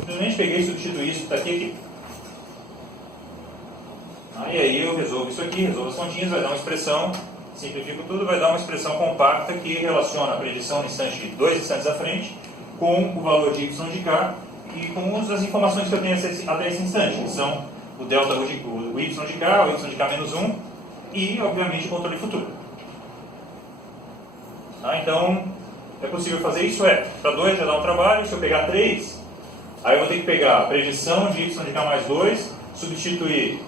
Simplesmente peguei e substituí isso que está aqui. E aí eu resolvo isso aqui, resolvo as continhas, vai dar uma expressão, simplifico tudo, vai dar uma expressão compacta que relaciona a predição no instante 2 instantes à frente com o valor de Y de K e com as informações que eu tenho até esse instante, que são o delta U de, o Y de K, o Y de K menos 1 e, obviamente, o controle futuro. Então, é possível fazer isso? Para 2 já dá um trabalho, se eu pegar 3, aí eu vou ter que pegar a predição de Y de K mais 2, substituir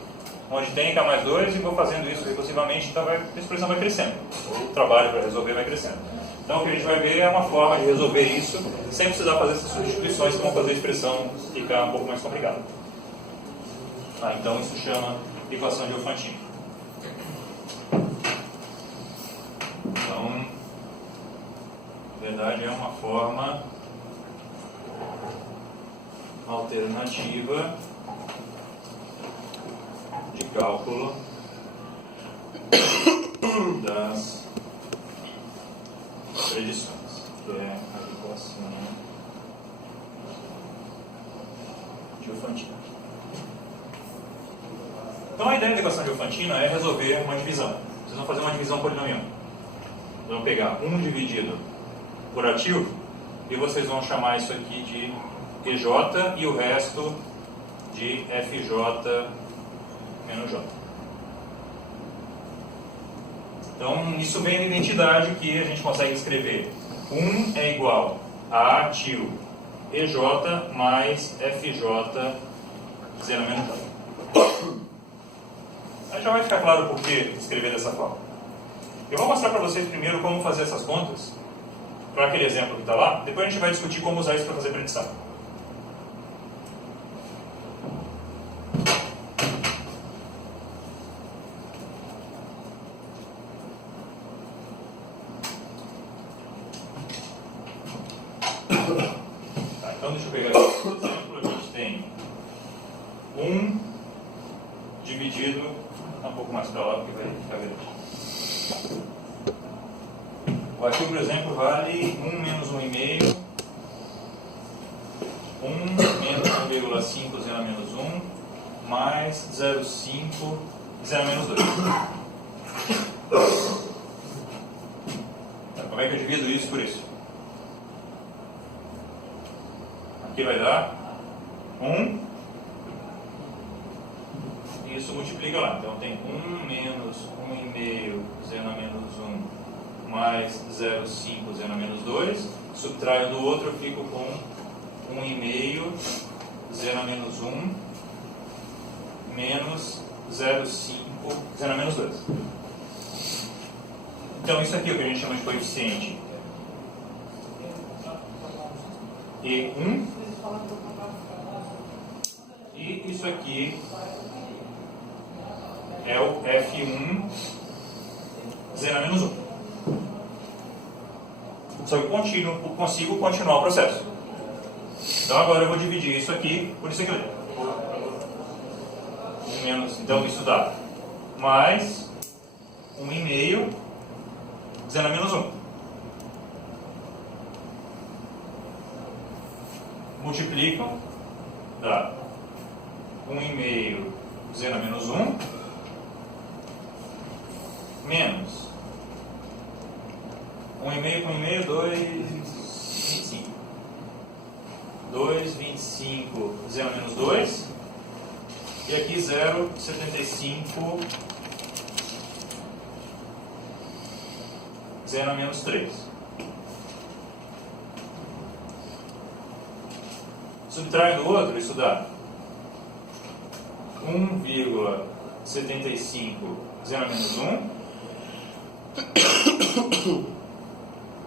onde tem K mais 2 e vou fazendo isso recursivamente, então a expressão vai crescendo, o trabalho para resolver vai crescendo. Então o que a gente vai ver é uma forma de resolver isso sem precisar fazer essas substituições que vão fazer a expressão ficar um pouco mais complicada. Então isso chama equação de Diofantina. Então, na verdade é uma forma alternativa de cálculo das predições, que é a equação Diofantina. Então a ideia da equação Diofantina é resolver uma divisão. Vocês vão fazer uma divisão polinomial. Vocês vão pegar 1 dividido por ativo e vocês vão chamar isso aqui de EJ e o resto de FJ menos J. Então, isso vem da identidade que a gente consegue escrever. 1 é igual a ativo EJ mais FJ 0 menos J. Aí já vai ficar claro por que escrever dessa forma. Eu vou mostrar para vocês primeiro como fazer essas contas, para aquele exemplo que está lá. Depois a gente vai discutir como usar isso para fazer predição. Então deixa eu pegar aqui, por exemplo, a gente tem 1 dividido, um pouco mais para lá porque vai ficar grande. O ativo, por exemplo, vale 1 menos 1,5, 1 menos 1,5 0 menos 1, mais 0,5 0 menos 2. Como é que eu divido isso por isso? Aqui vai dar 1, e isso multiplica lá. Então tem 1 menos 1,5 0 menos 1, mais 0,5 0 menos 2. Subtraio do outro, eu fico com 1,5 0 menos 1, menos 0,5 0 menos 2. Então isso aqui é o que a gente chama de coeficiente E1. E isso aqui é o F1 Z na menos 1. Só que eu consigo continuar o processo. Então agora eu vou dividir isso aqui por isso aqui. Menos, então isso dá mais 1,5 Z na menos 1. Multiplico, dá 1,5 Z na menos 1 menos 1,5 com 1,5, 2,25. 2,25 Z na menos 2. E aqui 0,75 Z na menos 3. Subtraindo o outro, isso dá 1,75 Z na menos 1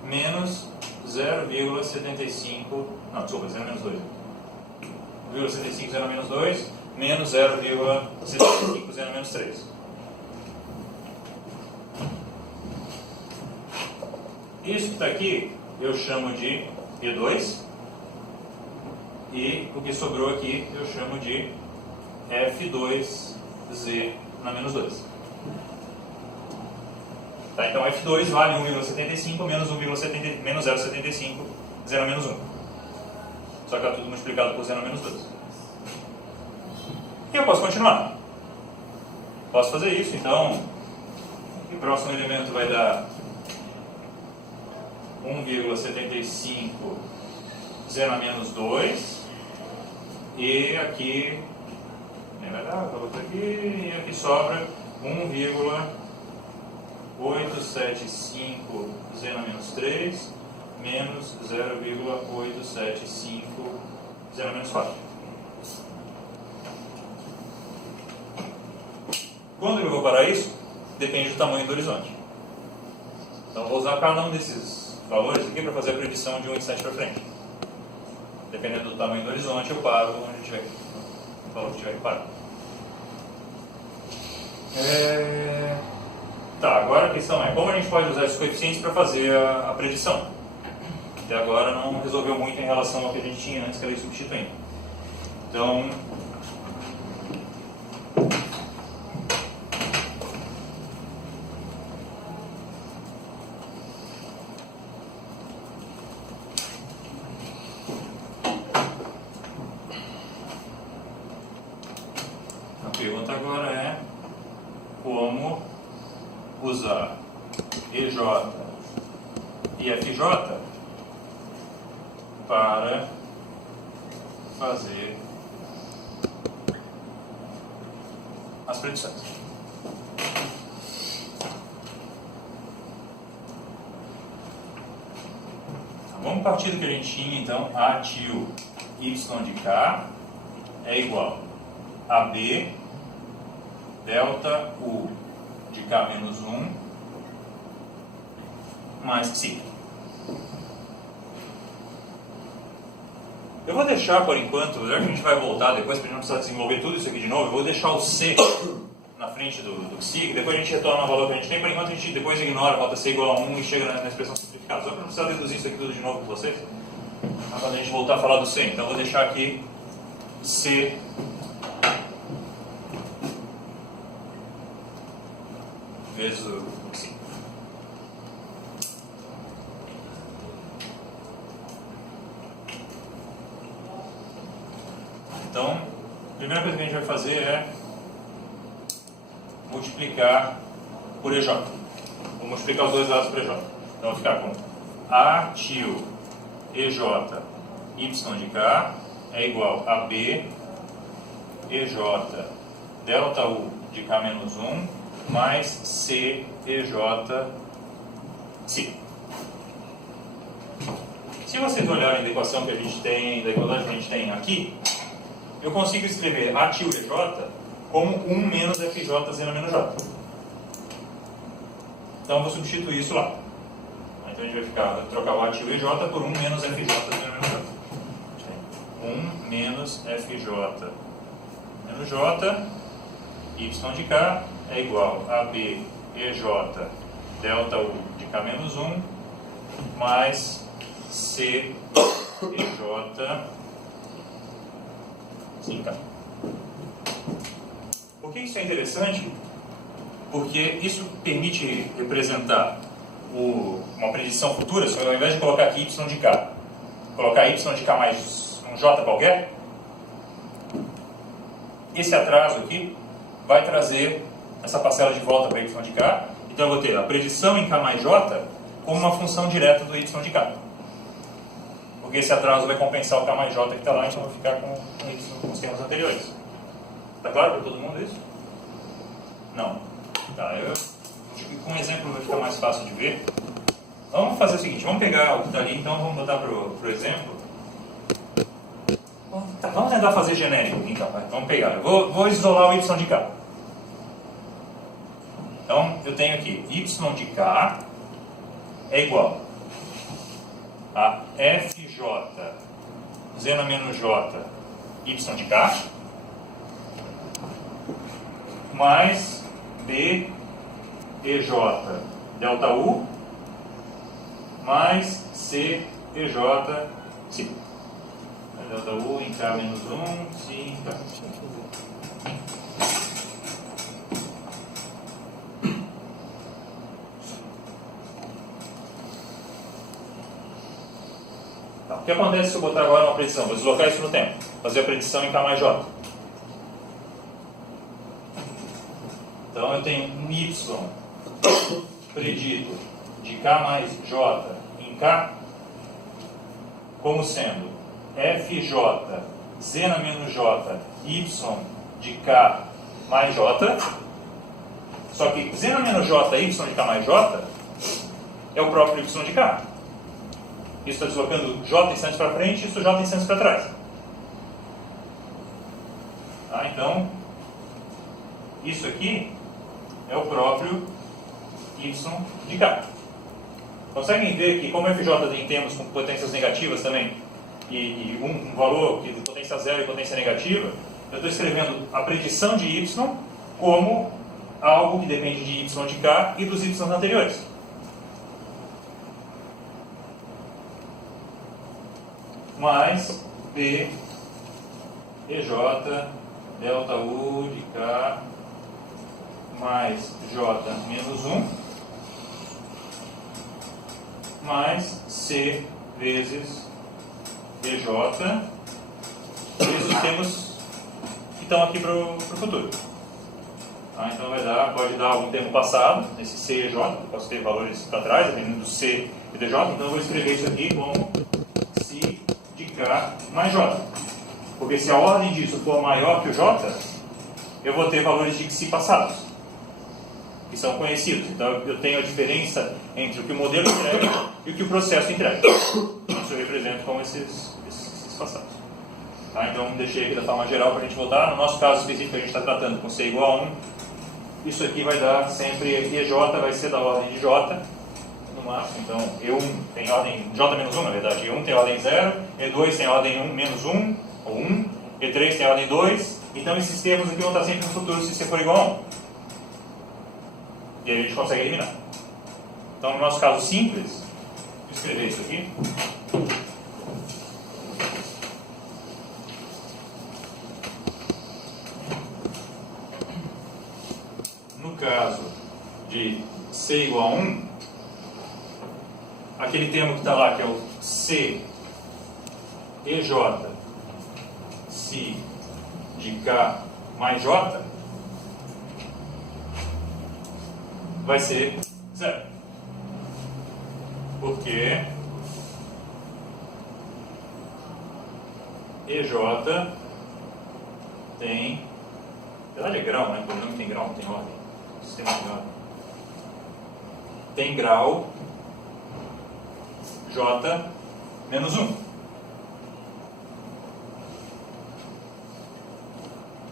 menos 0,75, não, desculpa, Z na menos 2. 0,75 Z na menos 2 menos 0,75 Z na menos 3. Isso que está aqui eu chamo de E2 e o que sobrou aqui eu chamo de F2Z na menos 2. Tá, então F2 vale 1,75 menos 0,75 Z na menos 1. Só que está tudo multiplicado por Z na menos 2. E eu posso continuar. Posso fazer isso, então o próximo elemento vai dar 1,75 Z na menos 2 e aqui vai dar outra aqui e aqui sobra 1,875 Z na menos 3 menos 0,875 Z na menos 4. Quando eu vou parar isso? Depende do tamanho do horizonte. Então vou usar cada um desses valores aqui para fazer a predição de um instante para frente. Dependendo do tamanho do horizonte, eu paro onde tiver, o valor que tiver que parar. Tá, agora a questão é como a gente pode usar esses coeficientes para fazer a predição. Até agora não resolveu muito em relação ao que a gente tinha antes, que era ir substituindo. Então, a pergunta agora é como usar EJ e FJ para fazer as predições. Vamos partir do que a gente tinha, então, A til y de k é igual a B delta U de k menos 1 mais psi. Eu vou deixar por enquanto, já que a gente vai voltar depois, para a gente não precisar desenvolver tudo isso aqui de novo, eu vou deixar o C na frente do psi, depois a gente retorna o valor que a gente tem, por enquanto a gente depois ignora, volta a C igual a 1 e chega na expressão simplificada, só para não precisar deduzir isso aqui tudo de novo com vocês, quando a gente voltar a falar do C. Então eu vou deixar aqui C vezes o psi. Então, a primeira coisa que a gente vai fazer é multiplicar por EJ. Vou multiplicar os dois lados por EJ. Então, vai ficar com A til EJ y de k é igual a B EJ delta U de k menos 1 mais C EJ psi. Se vocês olharem da equação que a gente tem, da igualdade que a gente tem aqui, eu consigo escrever A til EJ como 1 menos FJ Z na menos J. Então eu vou substituir isso lá. Então a gente vai trocar o A til EJ por 1 menos FJ Z na menos J. 1 menos FJ menos J, y de K é igual a B EJ delta U de K menos 1 mais C EJ sim, K. Por que isso é interessante? Porque isso permite representar uma predição futura. Se eu, ao invés de colocar aqui y de k, colocar y de k mais um j qualquer, esse atraso aqui vai trazer essa parcela de volta para y de k. Então eu vou ter a predição em k mais j como uma função direta do y de k. Porque esse atraso vai compensar o k mais j que está lá, então eu vou ficar com os termos anteriores. Está claro para todo mundo isso? Não. Tá, com um exemplo vai ficar mais fácil de ver. Vamos fazer o seguinte, vamos pegar o que está ali, então vamos botar para o exemplo. Vamos tentar fazer genérico aqui, então. Vamos pegar. Eu vou isolar o y de k. Então, eu tenho aqui y de k é igual a fj zena menos j y de k mais b EJ delta U mais C EJ sim. Delta U em K menos 1, sim, K. Tá. O que acontece se eu botar agora uma predição? Vou deslocar isso no tempo. Fazer a predição em K mais J. Então eu tenho um Y predito de K mais J em K como sendo FJ zena menos J Y de K mais J. Só que zena menos J Y de K mais J é o próprio Y de K. Isso está deslocando J instantes para frente e isso J instantes para trás. Tá, então, isso aqui é o próprio Y de K. Conseguem ver que como FJ tem termos com potências negativas também, e um valor de potência zero e potência negativa, eu estou escrevendo a predição de Y como algo que depende de Y de K e dos Y anteriores. Mais B EJ delta U de K mais J menos 1 mais C vezes EJ vezes os termos que estão aqui para o futuro. Tá, então pode dar algum termo passado, esse C e EJ, posso ter valores para trás, dependendo do C e do EJ, então eu vou escrever isso aqui como C de K mais J. Porque se a ordem disso for maior que o J, eu vou ter valores de Xi passados, que são conhecidos. Então eu tenho a diferença entre o que o modelo entrega e o que o processo entrega. Isso eu represento como esses passados. Tá, então deixei aqui da forma geral para a gente voltar. No nosso caso específico a gente está tratando com C igual a 1. Isso aqui vai dar sempre EJ, vai ser da ordem de J no máximo. Então E1 tem ordem J menos 1, na verdade. E1 tem ordem 0, E2 tem ordem 1 menos 1, ou 1, E3 tem ordem 2. Então esses termos aqui vão estar sempre no futuro se C for igual a 1. E aí a gente consegue eliminar. Então no nosso caso simples, vou escrever isso aqui. No caso de C igual a 1, aquele termo que está lá, que é o C EJ Si de K mais J, vai ser 0. Porque EJ tem, na verdade é grau, né? Porque não tem grau, não tem ordem. Sistema de ordem. Tem grau J menos 1.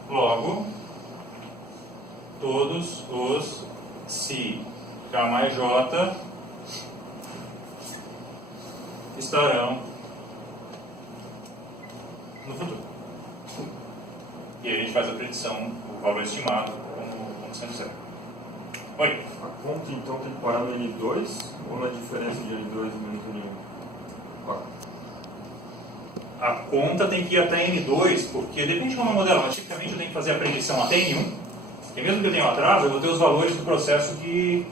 Logo, todos os Si K mais J estarão no futuro. E aí a gente faz a predição, o valor estimado, como sendo zero. Oi? A conta então tem que parar no N2 ou na diferença de N2 menos N1? A conta tem que ir até N2, porque depende de como eu modelo, mas tipicamente eu tenho que fazer a predição até N1, porque mesmo que eu tenha um atraso, eu vou ter os valores do processo que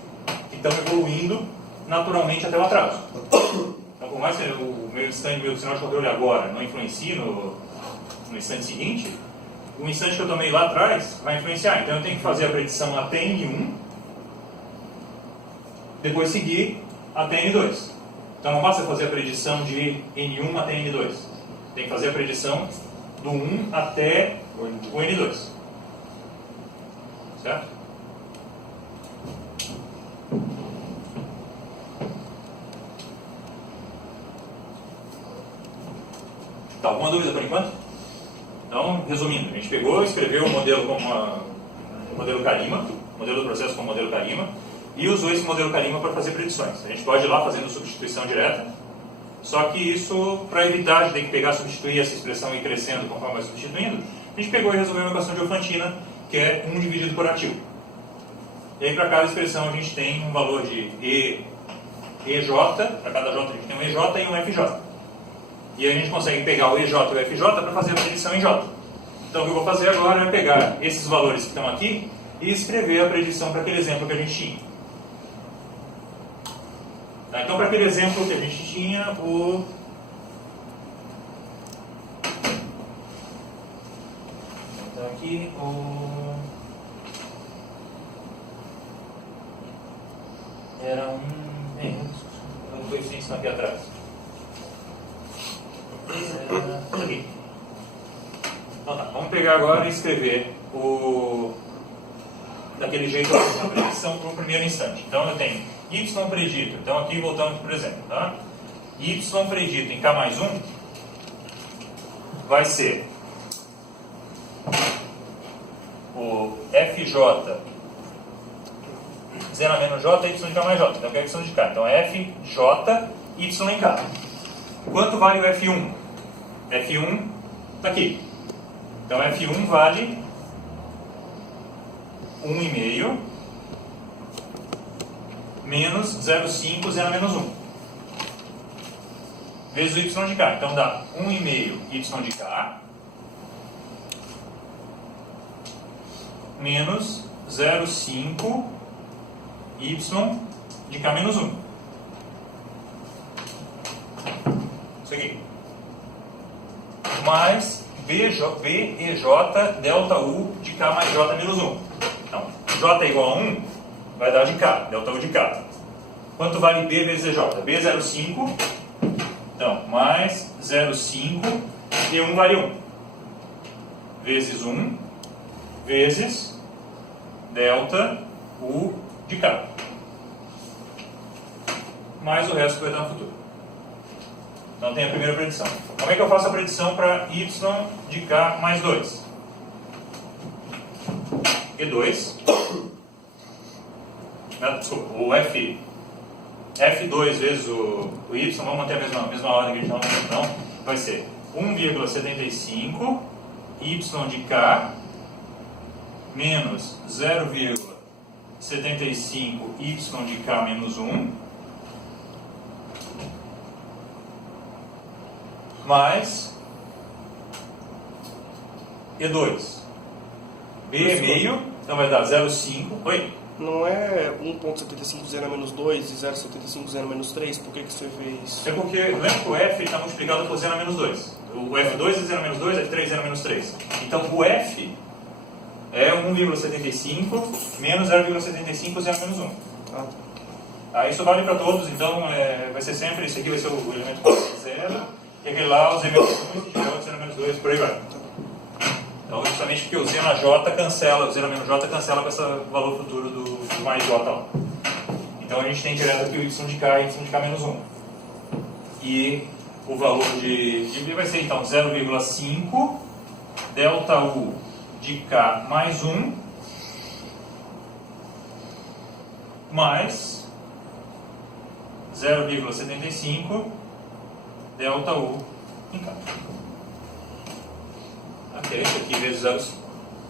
estão evoluindo naturalmente até o atraso. Então, por mais que o meu sinal de controle agora não influencie no instante seguinte, o instante que eu tomei lá atrás vai influenciar. Então eu tenho que fazer a predição até N1, depois seguir até N2. Então não basta fazer a predição de N1 até N2. Tem que fazer a predição do 1 até o N2. Certo? Tá, alguma dúvida por enquanto? Então, resumindo, a gente pegou, escreveu o modelo como o modelo Karima, o modelo do processo como modelo Karima, e usou esse modelo Karima para fazer predições. A gente pode ir lá fazendo substituição direta, só que isso, para evitar de ter que pegar, substituir essa expressão e ir crescendo conforme vai substituindo, a gente pegou e resolveu uma equação de Diofantina, que é 1 dividido por ativo. E aí, para cada expressão, a gente tem um valor de EJ, para cada J a gente tem um EJ e um FJ. E aí a gente consegue pegar o EJ e o FJ para fazer a predição em J. Então o que eu vou fazer agora é pegar esses valores que estão aqui e escrever a predição para aquele exemplo que a gente tinha. Tá, então para aquele exemplo que a gente tinha, então aqui era um coeficiente estão aqui atrás. Aqui. Então tá, vamos pegar agora e escrever daquele jeito a predição para o primeiro instante. Então eu tenho y predito, então aqui voltamos para o exemplo, tá? Y predito em k mais 1 vai ser o FJ dizendo a menos J, Y de k mais J. Então eu quero Y de k. Então é FJ, Y em k. Quanto vale o F1? F1 está aqui. Então F1 vale 1,5 menos 0,5, 0 menos 1. Vezes o Y de k. Então dá 1,5 Y de k menos 0,5 Y de k menos 1. Isso aqui. Mais BEJ delta U de K mais J menos 1. Então, J é igual a 1, vai dar de K, delta U de K. Quanto vale B vezes J? B é 0,5. Então, mais 0,5 e 1 vale 1. Vezes 1, vezes delta U de K. Mais o resto que vai dar no futuro. Então tem a primeira predição. Como é que eu faço a predição para y de k mais 2? E2. Desculpa, o F2 vezes o y, vamos manter a mesma ordem que a gente estava mandando, então, vai ser 1,75 y de k menos 0,75 y de k menos 1 mais E2. B é meio, então vai dar 0,5. Oi? Não é 1.75 0 a menos 2 e 0,75 0 a menos 3? Por que você fez isso? É porque, lembra que o F está multiplicado por 0 a menos 2. O F2 é 0 a menos 2, F3 é 0 a menos 3. Então o F é 1,75 menos 0,75 0 a menos 1. Tá, isso vale para todos, então vai ser sempre, esse aqui vai ser o elemento 0. E aquele lá, o Z menos 1, esse aqui é o Z menos 2, por aí vai. Então, justamente porque o Z na J cancela, o Z na menos J cancela com esse valor futuro do mais J lá. Então, a gente tem direto aqui o Y de K e Y de K menos 1. E o valor de B vai ser, então, 0,5 delta U de K mais 1 mais 0,75 delta U em K. Ok, isso aqui vezes 0,5.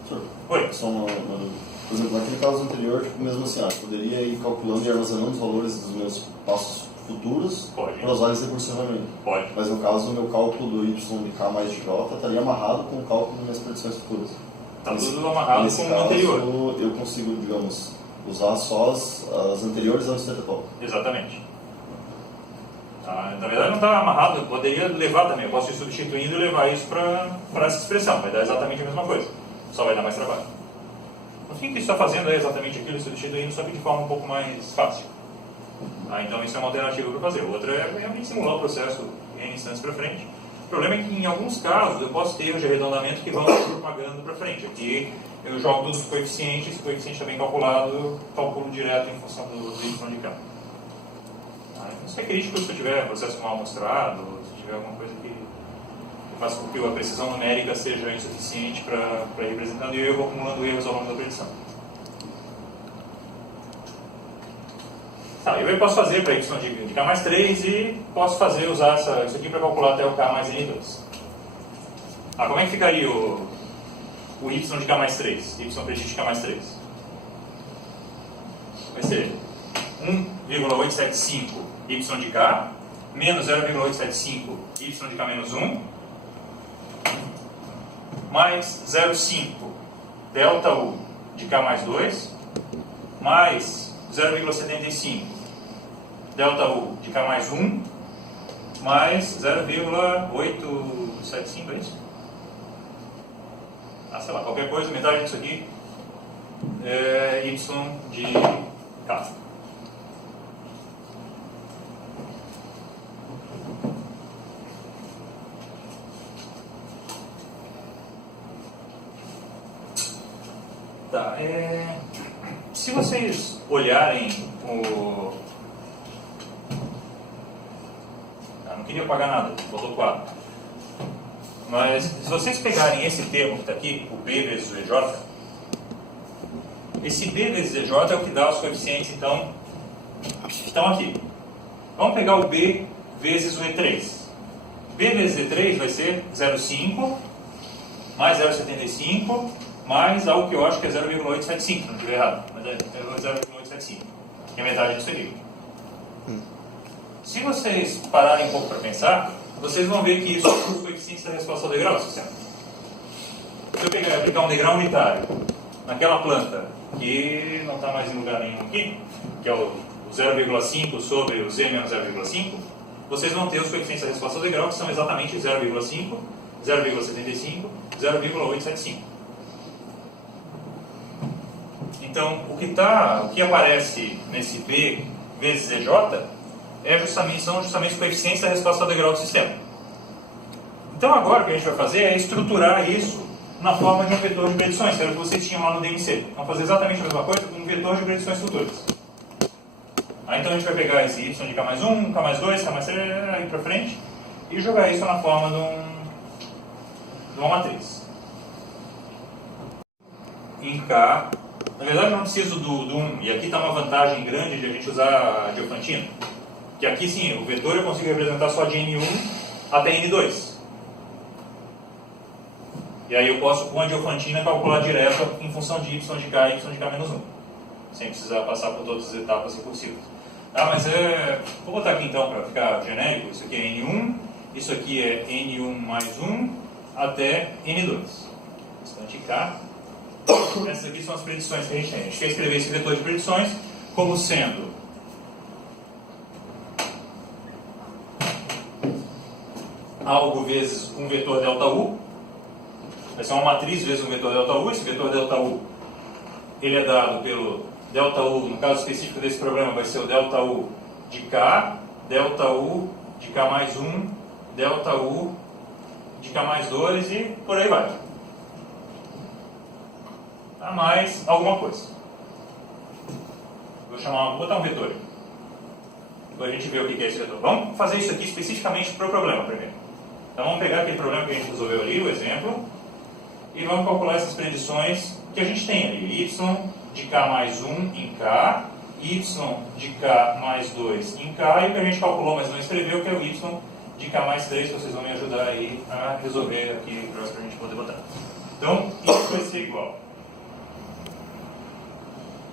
Senhor, Oi. só por exemplo, naquele caso anterior, tipo, mesmo assim, eu poderia ir calculando e armazenando os valores dos meus passos futuros Pode. para usar eles recursionalmente. Pode. Mas no caso, o meu cálculo do y de k mais de j estaria amarrado com o cálculo das minhas predições futuras. Está tudo amarrado Nesse com caso, o anterior. eu consigo, digamos, usar só as anteriores ao state atual. Exatamente. Na verdade não está amarrado, eu poderia levar também, eu posso ir substituindo e levar isso para essa expressão, vai dar exatamente a mesma coisa, só vai dar mais trabalho. No fim, o que isso está fazendo é exatamente aquilo, substituindo, só que de forma um pouco mais fácil. Então isso é uma alternativa para fazer. Outra é realmente simular o processo em instantes para frente. O problema é que em alguns casos eu posso ter erros de arredondamento que vão propagando para frente. Aqui eu jogo todos os coeficientes, se o coeficiente está bem calculado, eu calculo direto em função do y de k. Isso é crítico se eu tiver processo mal mostrado, se tiver alguma coisa que faça com que a precisão numérica seja insuficiente para ir representando e eu vou acumulando erros ao longo da predição. Eu posso fazer para y de k mais 3 e posso usar isso aqui para calcular até o k mais n2. Como é que ficaria o y de k mais 3? Y predict de k mais 3? Vai ser 1,875 y de k menos 0,875 y de k menos 1 mais 0,5 delta u de k mais 2 mais 0,75 delta u de k mais 1 mais 0,875, é isso? Sei lá, qualquer coisa, metade disso aqui é y de k. Se vocês olharem o... não queria apagar nada, botou 4. Mas se vocês pegarem esse termo que está aqui, o B vezes o EJ, esse B vezes EJ é o que dá os coeficientes, então, que estão aqui. Vamos pegar o B vezes o E3. B vezes E3 vai ser 0,5 mais 0,75 mais algo que eu acho que é 0,875, se não estiver errado, mas é 0,875, que é metade disso aqui. Se vocês pararem um pouco para pensar, vocês vão ver que isso são os coeficientes da resposta ao degrau do sistema. Se eu pegar e aplicar um degrau unitário naquela planta, que não está mais em lugar nenhum aqui, que é o 0,5 sobre o z menos 0,5, vocês vão ter os coeficientes da resposta ao degrau, que são exatamente 0,5, 0,75, 0,875. Então, o que aparece nesse B vezes EJ são justamente os coeficientes da resposta ao degrau do sistema. Então, agora o que a gente vai fazer é estruturar isso na forma de um vetor de predições, que era o que vocês tinham lá no DMC. Vamos fazer exatamente a mesma coisa com um vetor de predições futuras. Então, a gente vai pegar esse y de k mais 1, k mais 2, k mais 3, aí para frente, e jogar isso na forma de uma matriz. Em K, na verdade eu não preciso do 1, e aqui está uma vantagem grande de a gente usar a Diofantina, que aqui sim, o vetor eu consigo representar só de N1 até N2. E aí eu posso com a Diofantina calcular direto em função de y de k e y de k menos 1, sem precisar passar por todas as etapas recursivas. Mas vou botar aqui então para ficar genérico, isso aqui é N1, isso aqui é N1 mais 1 até N2. Instante k. Essas aqui são as predições que a gente tem. A gente quer escrever esse vetor de predições como sendo algo vezes um vetor ΔU. Vai ser uma matriz vezes um vetor ΔU. Esse vetor ΔU ele é dado pelo ΔU, no caso específico desse problema, vai ser o ΔU de K, ΔU de K mais 1, ΔU de K mais 2 e por aí vai. Mais alguma coisa. Vou botar um vetor. Depois a gente vê o que é esse vetor. Vamos fazer isso aqui especificamente para o problema primeiro. Então vamos pegar aquele problema que a gente resolveu ali, o exemplo, e vamos calcular essas predições que a gente tem ali. Y de K mais 1 em K, Y de K mais 2 em K, e o que a gente calculou, mas não escreveu, que é o Y de K mais 3, que vocês vão me ajudar aí a resolver aqui para a gente poder botar. Então, isso vai ser igual.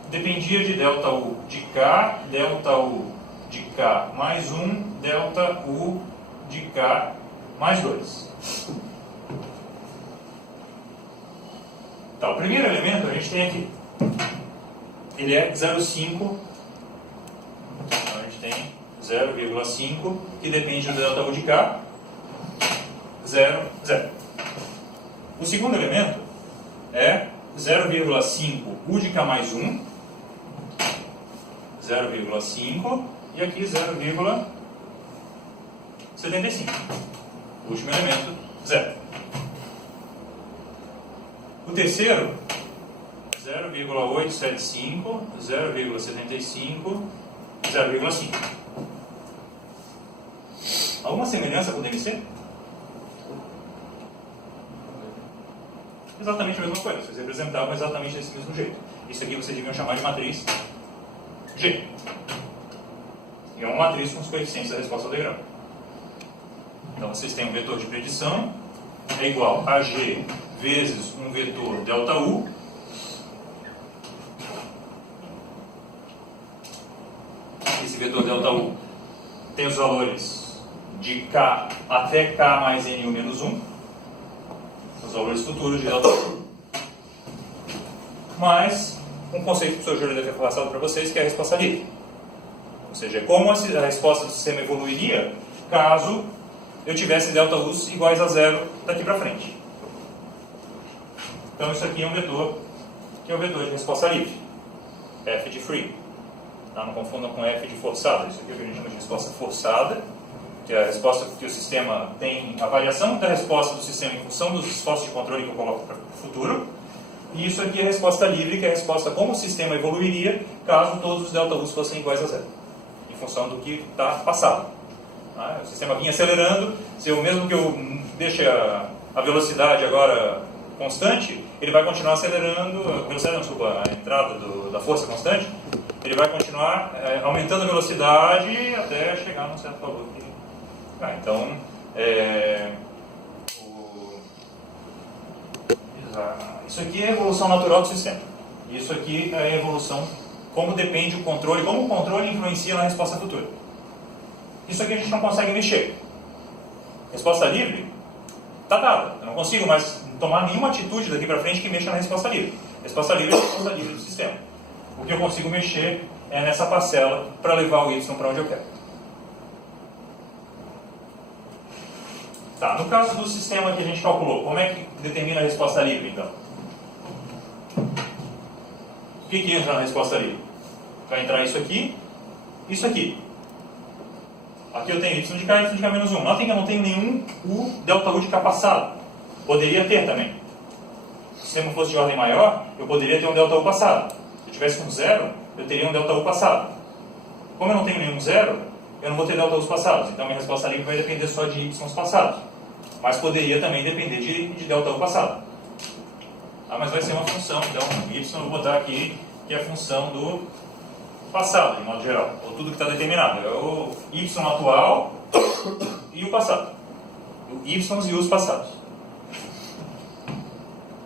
Dependia de ΔU de K, ΔU de K mais 1, ΔU de K mais 2. Tá, o primeiro elemento a gente tem aqui. Ele é 0,5. Então a gente tem 0,5 que depende do ΔU de K. 0, 0. O segundo elemento é 0,5 U de K mais 1. 0,5 e aqui 0,75. O último elemento, 0. O terceiro, 0,875, 0,75, 0,5. Alguma semelhança com o DMC? Exatamente a mesma coisa, vocês representavam exatamente desse mesmo jeito. Isso aqui vocês deviam chamar de matriz G. E é uma matriz com os coeficientes da resposta ao diagrama. Então vocês têm um vetor de predição, é igual a G vezes um vetor ΔU, esse vetor ΔU tem os valores de K até K mais NU menos 1, os valores futuros de ΔU, mas um conceito que o professor Júlio deve ter passado para vocês, que é a resposta livre. Ou seja, como a resposta do sistema evoluiria caso eu tivesse ΔUs iguais a 0 daqui para frente. Então isso aqui é um vetor, que é o vetor de resposta livre, F de free. Não confundam com F de forçada. Isso aqui é o que a gente chama de resposta forçada, que é a resposta que o sistema tem, a variação da resposta do sistema em função dos esforços de controle que eu coloco para o futuro. E isso aqui é a resposta livre, que é a resposta como o sistema evoluiria caso todos os ΔUs fossem iguais a 0, em função do que está passado. O sistema vinha acelerando, se eu, mesmo que eu deixe a velocidade agora constante, ele vai continuar acelerando, a entrada da força constante, ele vai continuar aumentando a velocidade até chegar num certo valor. Então, isso aqui é a evolução natural do sistema. Isso aqui é a evolução, como depende o controle, como o controle influencia na resposta futura. Isso aqui a gente não consegue mexer. Resposta livre está dada. Eu não consigo mais tomar nenhuma atitude daqui para frente que mexa na resposta livre. Resposta livre é a resposta livre do sistema. O que eu consigo mexer é nessa parcela para levar o y para onde eu quero. Tá, no caso do sistema que a gente calculou, como é que determina a resposta livre, então? O que entra na resposta livre? Vai entrar isso aqui, isso aqui. Aqui eu tenho y de k e y de k menos 1. Notem que eu não tenho nenhum ΔU de k passado. Poderia ter também. Se o sistema fosse de ordem maior, eu poderia ter um ΔU passado. Se eu tivesse com 0, eu teria um ΔU passado. Como eu não tenho nenhum 0, eu não vou ter ΔUs passados. Então minha resposta livre vai depender só de y passados. Mas poderia também depender de ΔU passado. Mas vai ser uma função, então y eu vou botar aqui, que é a função do passado, de modo geral, ou tudo que está determinado. É o y atual e o passado. O y e os passados.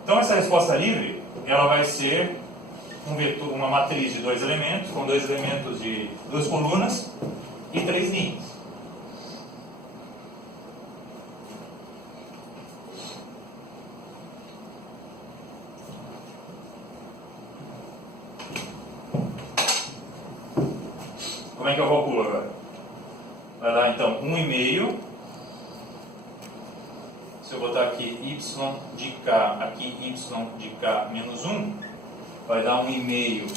Então essa resposta livre, ela vai ser um vetor, uma matriz de dois elementos, com dois elementos de duas colunas e três linhas. Como é que eu calculo agora? Vai dar então 1,5. Se eu botar aqui y de k, aqui y de k menos 1, vai dar 1,5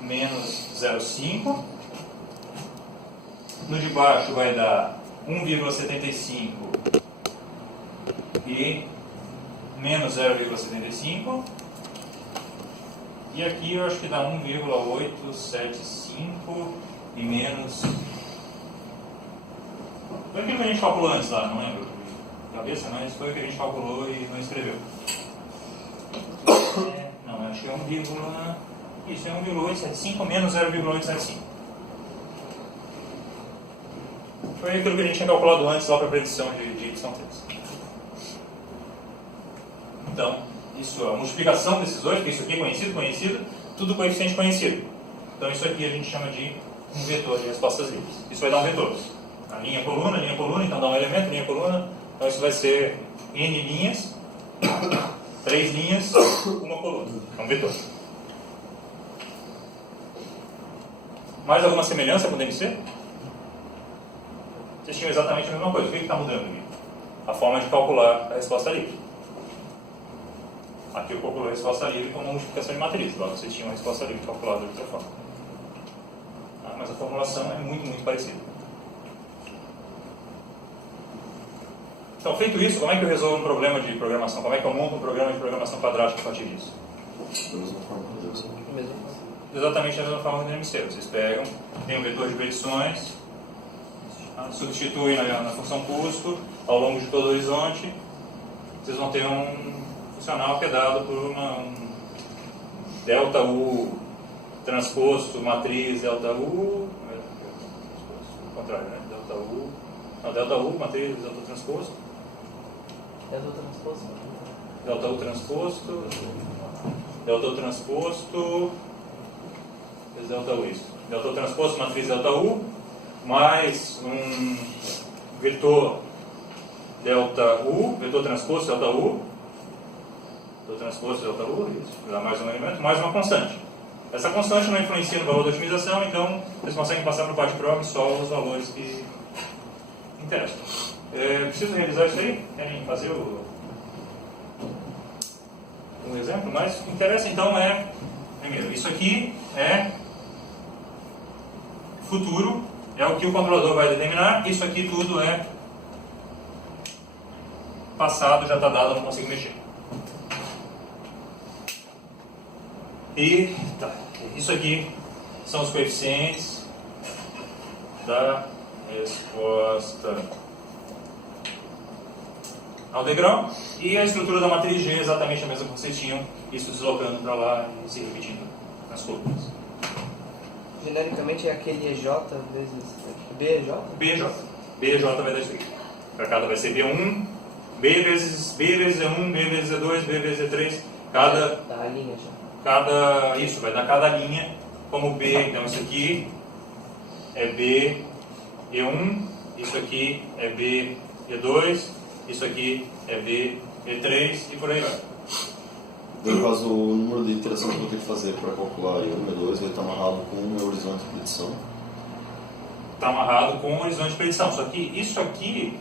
menos 0,5. No de baixo vai dar 1,75 e menos 0,75. E aqui eu acho que dá 1,875 e menos... Foi aquilo que a gente calculou antes lá, não lembro de cabeça, mas foi o que a gente calculou e não escreveu. Não, acho que é 1, isso é 1,875 menos 0,875. foi aquilo que a gente tinha calculado antes lá para a predição de y3. Então, isso, a multiplicação desses dois, porque isso aqui é conhecido, tudo coeficiente conhecido. Então isso aqui a gente chama de um vetor de respostas livres. Isso vai dar um vetor. A linha, coluna, então dá um elemento, linha, coluna. Então isso vai ser n linhas, 3 linhas, uma coluna. É um vetor. Mais alguma semelhança com o DMC? Vocês tinham exatamente a mesma coisa. O que está mudando aqui? A forma de calcular a resposta livre. Aqui eu calculei a resposta livre com uma multiplicação de matriz. Logo vocês tinham a resposta livre calculada de outra forma. Mas a formulação é muito parecida. Então, feito isso, como é que eu resolvo um problema de programação? Como é que eu monto um programa de programação quadrática a partir disso? Da mesma forma que deve ser. Exatamente da mesma forma que no MC. Vocês pegam, tem um vetor de predições, substituem na função custo, ao longo de todo o horizonte, vocês vão ter um funcional que é dado por um delta U transposto, matriz delta U, ao contrário, né? Delta U, não, delta U, matriz delta transposto. Delta U transposto. Delta U transposto, delta U transposto, delta U isso. Delta U transposto, matriz delta U, mais um vetor delta U, vetor transposto delta U, isso, dá mais um elemento, mais uma constante. Essa constante não influencia no valor da otimização, então vocês conseguem passar para o PAT-PROG só os valores que interessam. Preciso realizar isso aí? Querem fazer um exemplo? Mas o que interessa então primeiro, isso aqui é futuro, é o que o controlador vai determinar, isso aqui tudo é passado, já está dado, eu não consigo mexer. E isso aqui são os coeficientes da resposta ao degrau, e a estrutura da matriz G é exatamente a mesma que vocês tinham, isso deslocando para lá e se repetindo nas colunas. Genericamente é aquele EJ vezes BEJ? BEJ vai dar isso aqui. Para cada vai ser B1, B vezes E1, B vezes E2, B vezes E3, cada... Da linha já. Isso, vai dar cada linha como B, então isso aqui é B E1, isso aqui é B E2, isso aqui é B E3 e por aí vai. No caso, o número de iterações que eu vou ter que fazer para calcular E1 e E2 vai estar amarrado com o meu horizonte de predição. Está amarrado com o horizonte de predição, só que isso aqui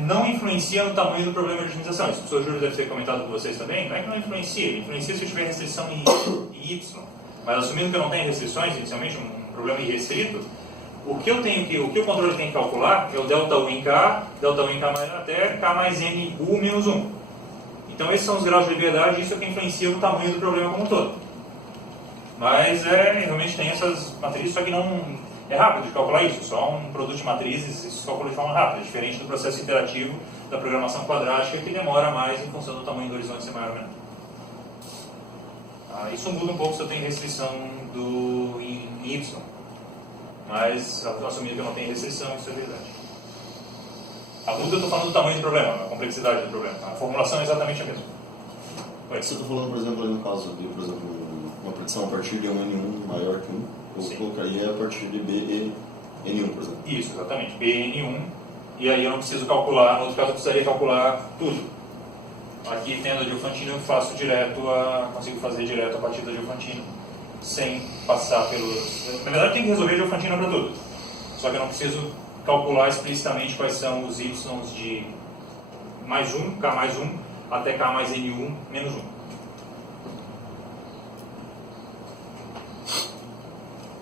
não influencia no tamanho do problema de otimização. Isso o professor Júlio deve ter comentado com vocês também. Não é que não influencia, ele influencia se eu tiver restrição em Y. Mas assumindo que eu não tenho restrições, inicialmente um problema irrestrito, o que o controle tem que calcular é o delta U em K maior até K mais N U menos 1. Então esses são os graus de liberdade e isso é que influencia no tamanho do problema como um todo. Mas realmente tem essas matrizes, só que não... É rápido de calcular isso, só um produto de matrizes, isso se calcula de forma rápida, diferente do processo iterativo da programação quadrática, que demora mais em função do tamanho do horizonte ser maior ou menor. Isso muda um pouco se eu tenho restrição em Y, mas assumindo que eu não tenho restrição, isso é verdade. A muda eu estou falando do tamanho do problema, a complexidade do problema. A formulação é exatamente a mesma. Você está falando, por exemplo, ali no caso de, por exemplo, uma predição a partir de um N1 maior que 1. Eu colocaria a partir de BN1, por exemplo. Isso, exatamente. BN1. E aí eu não preciso calcular, no outro caso eu precisaria calcular tudo. Aqui, tendo a Diophantine, eu faço consigo fazer direto a partir da Diophantine, sem passar pelos... Na verdade, tem que resolver a Diophantine para tudo. Só que eu não preciso calcular explicitamente quais são os Ys de mais 1, K mais 1, até K mais N1 menos 1.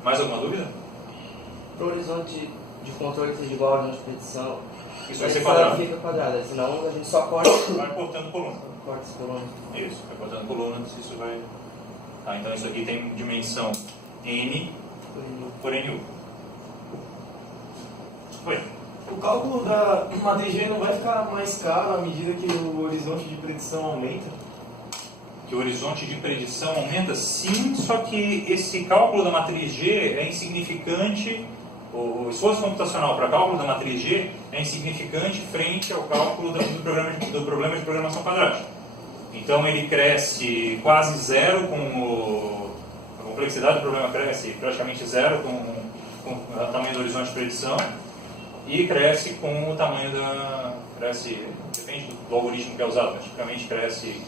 Mais alguma dúvida? Para o horizonte de controle seja igual ao horizonte de predição, Isso vai ser quadrado. Fica quadrado, senão a gente só corta. Vai cortando coluna. Corta essa coluna. Isso, vai cortando colunas, isso vai... então isso aqui tem dimensão N por NU. Foi. O cálculo da matriz G não vai ficar mais caro à medida que o horizonte de predição aumenta? Que o horizonte de predição aumenta? Sim, só que esse cálculo da matriz G é insignificante o esforço computacional para cálculo da matriz G é insignificante frente ao cálculo do problema de programação quadrática. Então ele cresce quase zero a complexidade do problema cresce praticamente zero com o tamanho do horizonte de predição e cresce com o tamanho depende do algoritmo que é usado, mas tipicamente cresce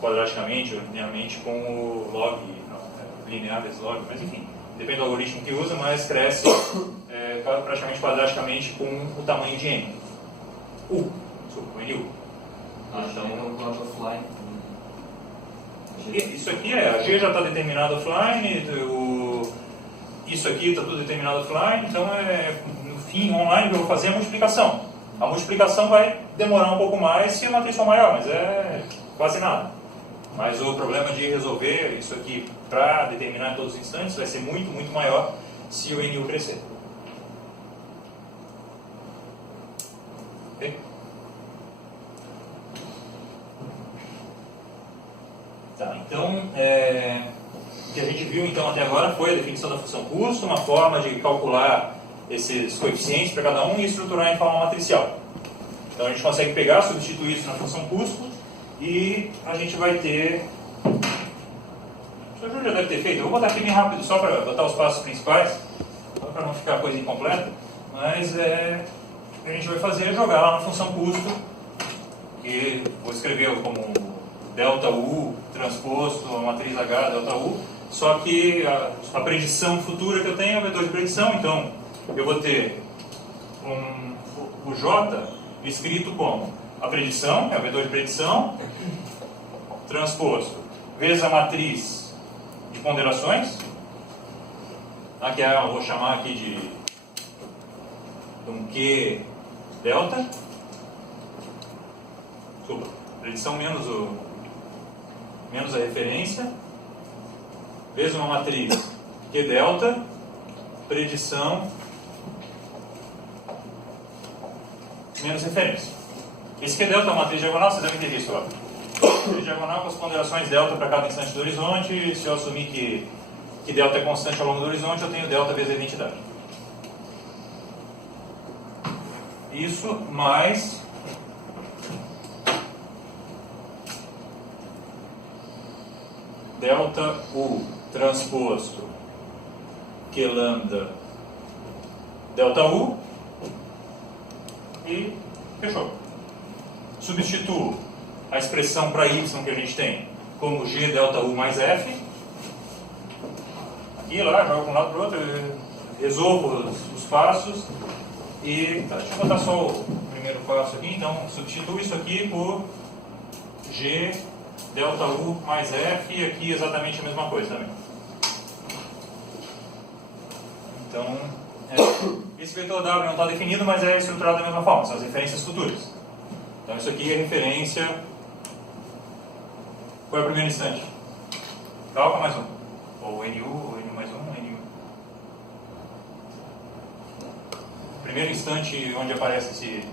quadraticamente ou linearmente com o log, linear vezes log, mas enfim, depende do algoritmo que usa, mas cresce praticamente quadraticamente com o tamanho de n. Desculpa, NU. Então, no plot offline. Isso aqui a G já está determinado offline, isso aqui está tudo determinado offline, então no fim, online, o que eu vou fazer é a multiplicação. A multiplicação vai demorar um pouco mais se a matriz for maior, mas é quase nada. Mas o problema de resolver isso aqui para determinar em todos os instantes vai ser muito, muito maior se o NU crescer. Ok? Tá, então, o que a gente viu então até agora foi a definição da função custo, uma forma de calcular esses coeficientes para cada um e estruturar em forma matricial. Então a gente consegue pegar, substituir isso na função custo e a gente vai ter... O senhor já deve ter feito, eu vou botar aqui bem rápido só para botar os passos principais, só para não ficar a coisa incompleta, mas o que a gente vai fazer é jogar lá na função custo, que vou escrever como delta U transposto a matriz H delta U, só que a predição futura que eu tenho é o vetor de predição, então eu vou ter o J escrito como a predição, que é o vetor de predição, transposto, vezes a matriz de ponderações, que eu vou chamar aqui de um Q delta, desculpa, predição menos a referência, vezes uma matriz Q delta, predição menos referência. Esse Q delta é uma matriz diagonal, vocês devem ter visto lá. Matriz diagonal com as ponderações delta para cada instante do horizonte. Se eu assumir que delta é constante ao longo do horizonte, eu tenho delta vezes a identidade. Isso mais delta U transposto Q lambda delta U e fechou. Substituo a expressão para y que a gente tem como G delta U mais F. Aqui, lá, jogo de um lado para o outro, resolvo os passos e deixa eu botar só o primeiro passo aqui. Então, substituo isso aqui por G delta U mais F e aqui exatamente a mesma coisa também. Então, esse vetor W não está definido, mas é estruturado da mesma forma, são as referências futuras. Então isso aqui é referência... Qual é o primeiro instante? Calma mais um. Ou NU, ou NU mais um, NU. Primeiro instante onde aparece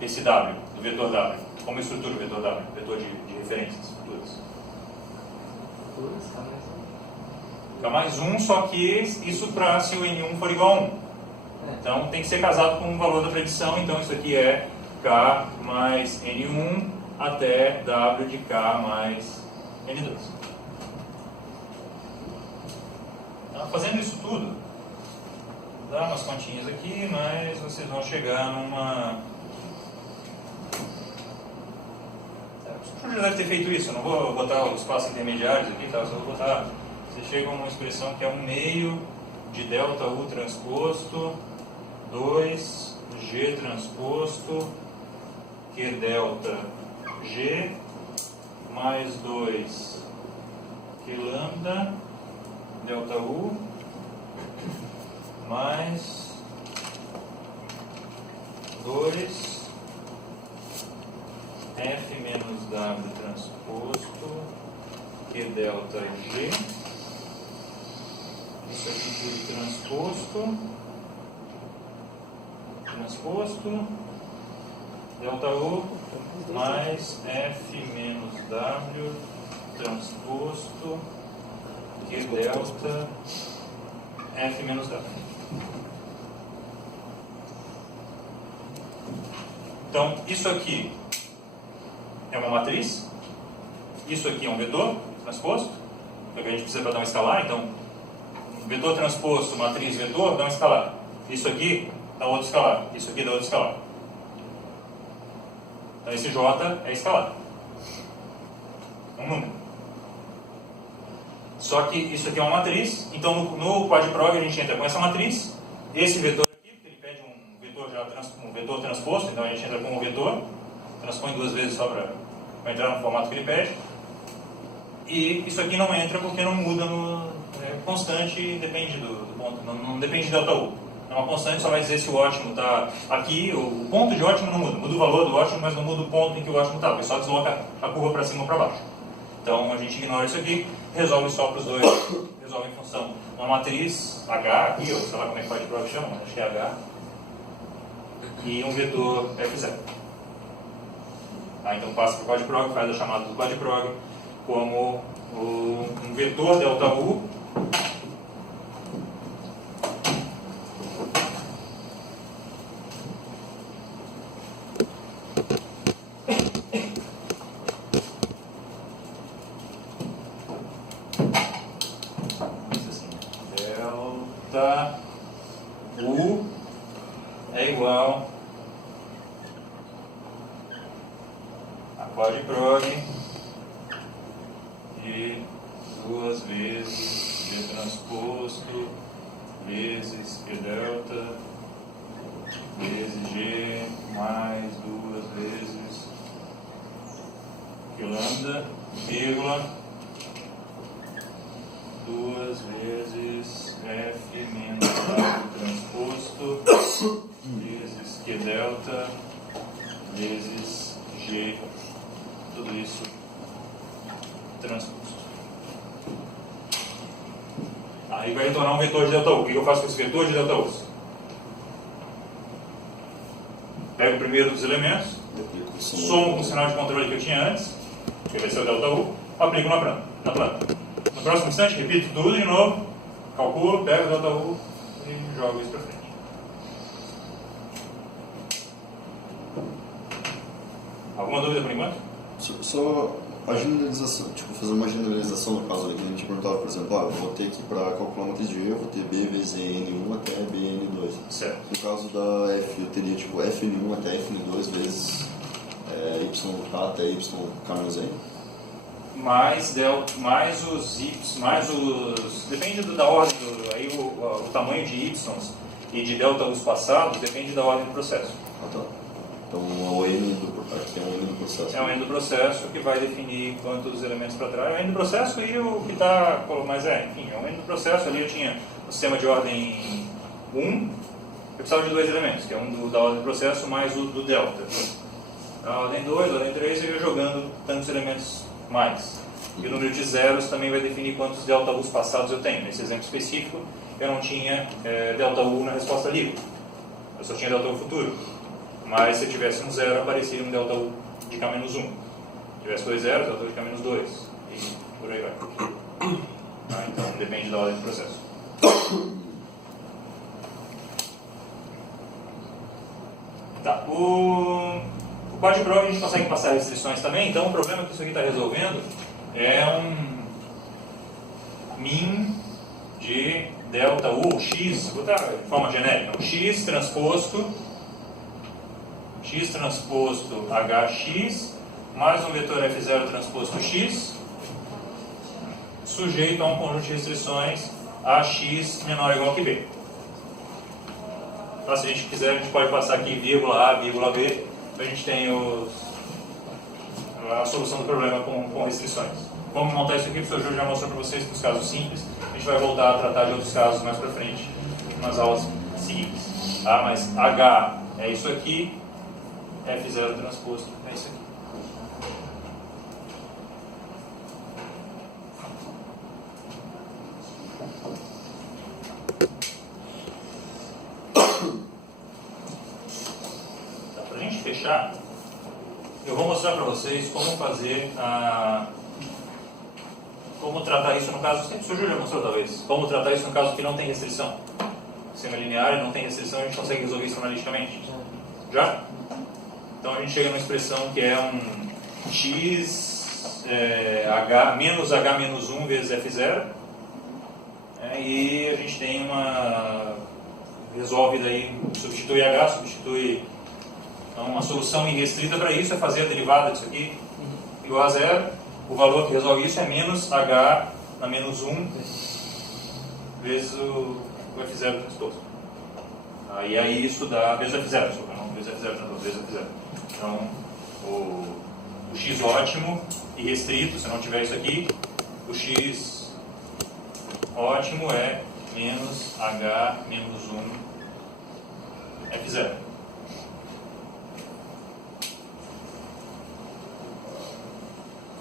esse W, do vetor W. Como estrutura o vetor W? Vetor de referências futuras. Fica mais um, só que isso para se o N1 for igual a 1. Então tem que ser casado com o valor da predição, então isso aqui é K mais N1 até W de K mais N2. Então, fazendo isso tudo, dá umas continhas aqui, mas vocês vão chegar numa... O já deve ter feito isso, eu não vou botar os passos intermediários aqui, tá? Só vou botar... Vocês chegam a uma expressão que é 1/2 de delta U transposto 2G transposto Q delta G mais 2 Q lambda delta U mais 2 F menos W transposto Q delta G. Isso aqui tudo transposto, delta U mais F menos W transposto Q delta F menos W. Então, isso aqui é uma matriz, isso aqui é um vetor transposto, que a gente precisa para dar um escalar, então, um vetor transposto, matriz, vetor, dá um escalar. Isso aqui dá outro escalar, isso aqui dá outro escalar. Então, esse J é escalar. Um número. Só que isso aqui é uma matriz, então no quadprog a gente entra com essa matriz, esse vetor aqui, porque ele pede um vetor transposto, então a gente entra com um vetor, transpõe duas vezes só para entrar no formato que ele pede, e isso aqui não entra porque não muda é constante e depende do ponto, não depende de delta U. É uma constante, só vai dizer se o ótimo está aqui, o ponto de ótimo não muda, muda o valor do ótimo, mas não muda o ponto em que o ótimo está, porque só desloca a curva para cima ou para baixo. Então a gente ignora isso aqui, resolve só para os dois, resolve em função uma matriz H aqui, ou sei lá como é que pode prova chama, acho que é H, e um vetor F0. Então passa para o quadprog, faz a chamada do quadprog como um vetor delta U delta U é igual a quadprog de 2 vezes G transposto vezes Q delta vezes G mais 2 vezes Q lambda, vírgula 2 vezes F menos W transposto vezes Q delta vezes G, tudo isso transposto. Aí vai retornar um vetor de delta U. O que eu faço com esse vetor de delta U? Pego o primeiro dos elementos, somo com o sinal de controle que eu tinha antes, que vai ser o delta U, aplico na planta. No próximo instante, repito tudo de novo, calculo, pego o delta U e jogo isso para frente. Alguma dúvida por enquanto? Só a generalização, tipo, fazer uma generalização no caso ali que a gente perguntava, por exemplo, eu vou ter que para calcular a matriz de G, eu vou ter B vezes N1 até Bn2. Certo. No caso da F, eu teria tipo Fn1 até Fn2 vezes YK até YK-N. Mais os y, depende da ordem, aí o tamanho de y e de delta U passados depende da ordem do processo. Ah, tá. Então o N aqui é o N do processo. É o N do processo que vai definir quantos elementos para trás. É o N do processo e o que está, mas enfim, é o N do processo. Ali eu tinha o sistema de ordem 1, eu precisava de 2 elementos, que é um da ordem do processo mais o do delta. A ordem 2, a ordem 3, eu ia jogando tantos elementos mais. E o número de zeros também vai definir quantos delta U's passados eu tenho. Nesse exemplo específico, eu não tinha delta U na resposta livre. Eu só tinha delta U futuro. Mas se eu tivesse um zero, apareceria um delta U de K-1. Se tivesse 2 zeros, delta U de K-2. E por aí vai. Então depende da ordem do processo. Tá. O quadprog a gente consegue passar restrições também, então o problema que isso aqui está resolvendo é um min de delta U, x, vou botar de forma genérica, x transposto hx mais um vetor f0 transposto x sujeito a um conjunto de restrições a x menor ou igual que b. Então, se a gente quiser, a gente pode passar aqui vírgula A, vírgula B, a gente tem a solução do problema com restrições. Como montar isso aqui, o professor Júlio já mostrou para vocês nos casos simples. A gente vai voltar a tratar de outros casos mais para frente, nas aulas seguintes. Tá? Mas H é isso aqui, F0 transposto é isso aqui. Tá, para a gente fechar, eu vou mostrar para vocês como fazer como tratar isso no caso, o professor Júlio já mostrou talvez, como tratar isso no caso que não tem restrição. Sistema linear e não tem restrição, a gente consegue resolver isso analiticamente. Já? Então a gente chega numa expressão que é um x h menos h menos 1 vezes f0, e a gente tem resolve daí, substitui h, substitui, então uma solução irrestrita para isso é fazer a derivada disso aqui igual a zero. O valor que resolve isso é menos h na menos 1 vezes o f0 transposto. E aí isso dá vezes o f0, desculpa, não vezes o f0, não, vezes o f0. Então o x ótimo irrestrito, se não tiver isso aqui, o x ótimo é menos h menos 1 f0.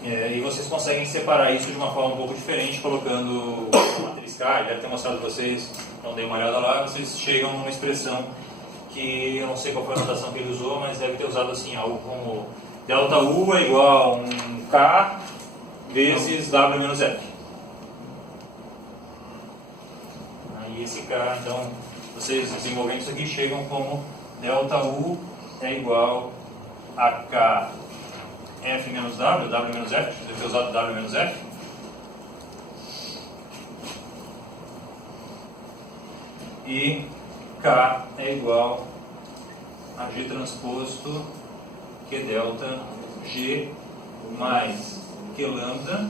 E vocês conseguem separar isso de uma forma um pouco diferente, colocando a matriz K. Ele deve ter mostrado para vocês, não dei uma olhada lá, vocês chegam numa expressão que eu não sei qual foi a notação que ele usou, mas deve ter usado assim, algo como delta U é igual a um K vezes W menos F. Aí esse K, então, vocês desenvolvendo isso aqui, chegam como delta U é igual a K F menos W, W menos F, deve ter usado W menos F. E K é igual a G transposto Q delta G mais Q lambda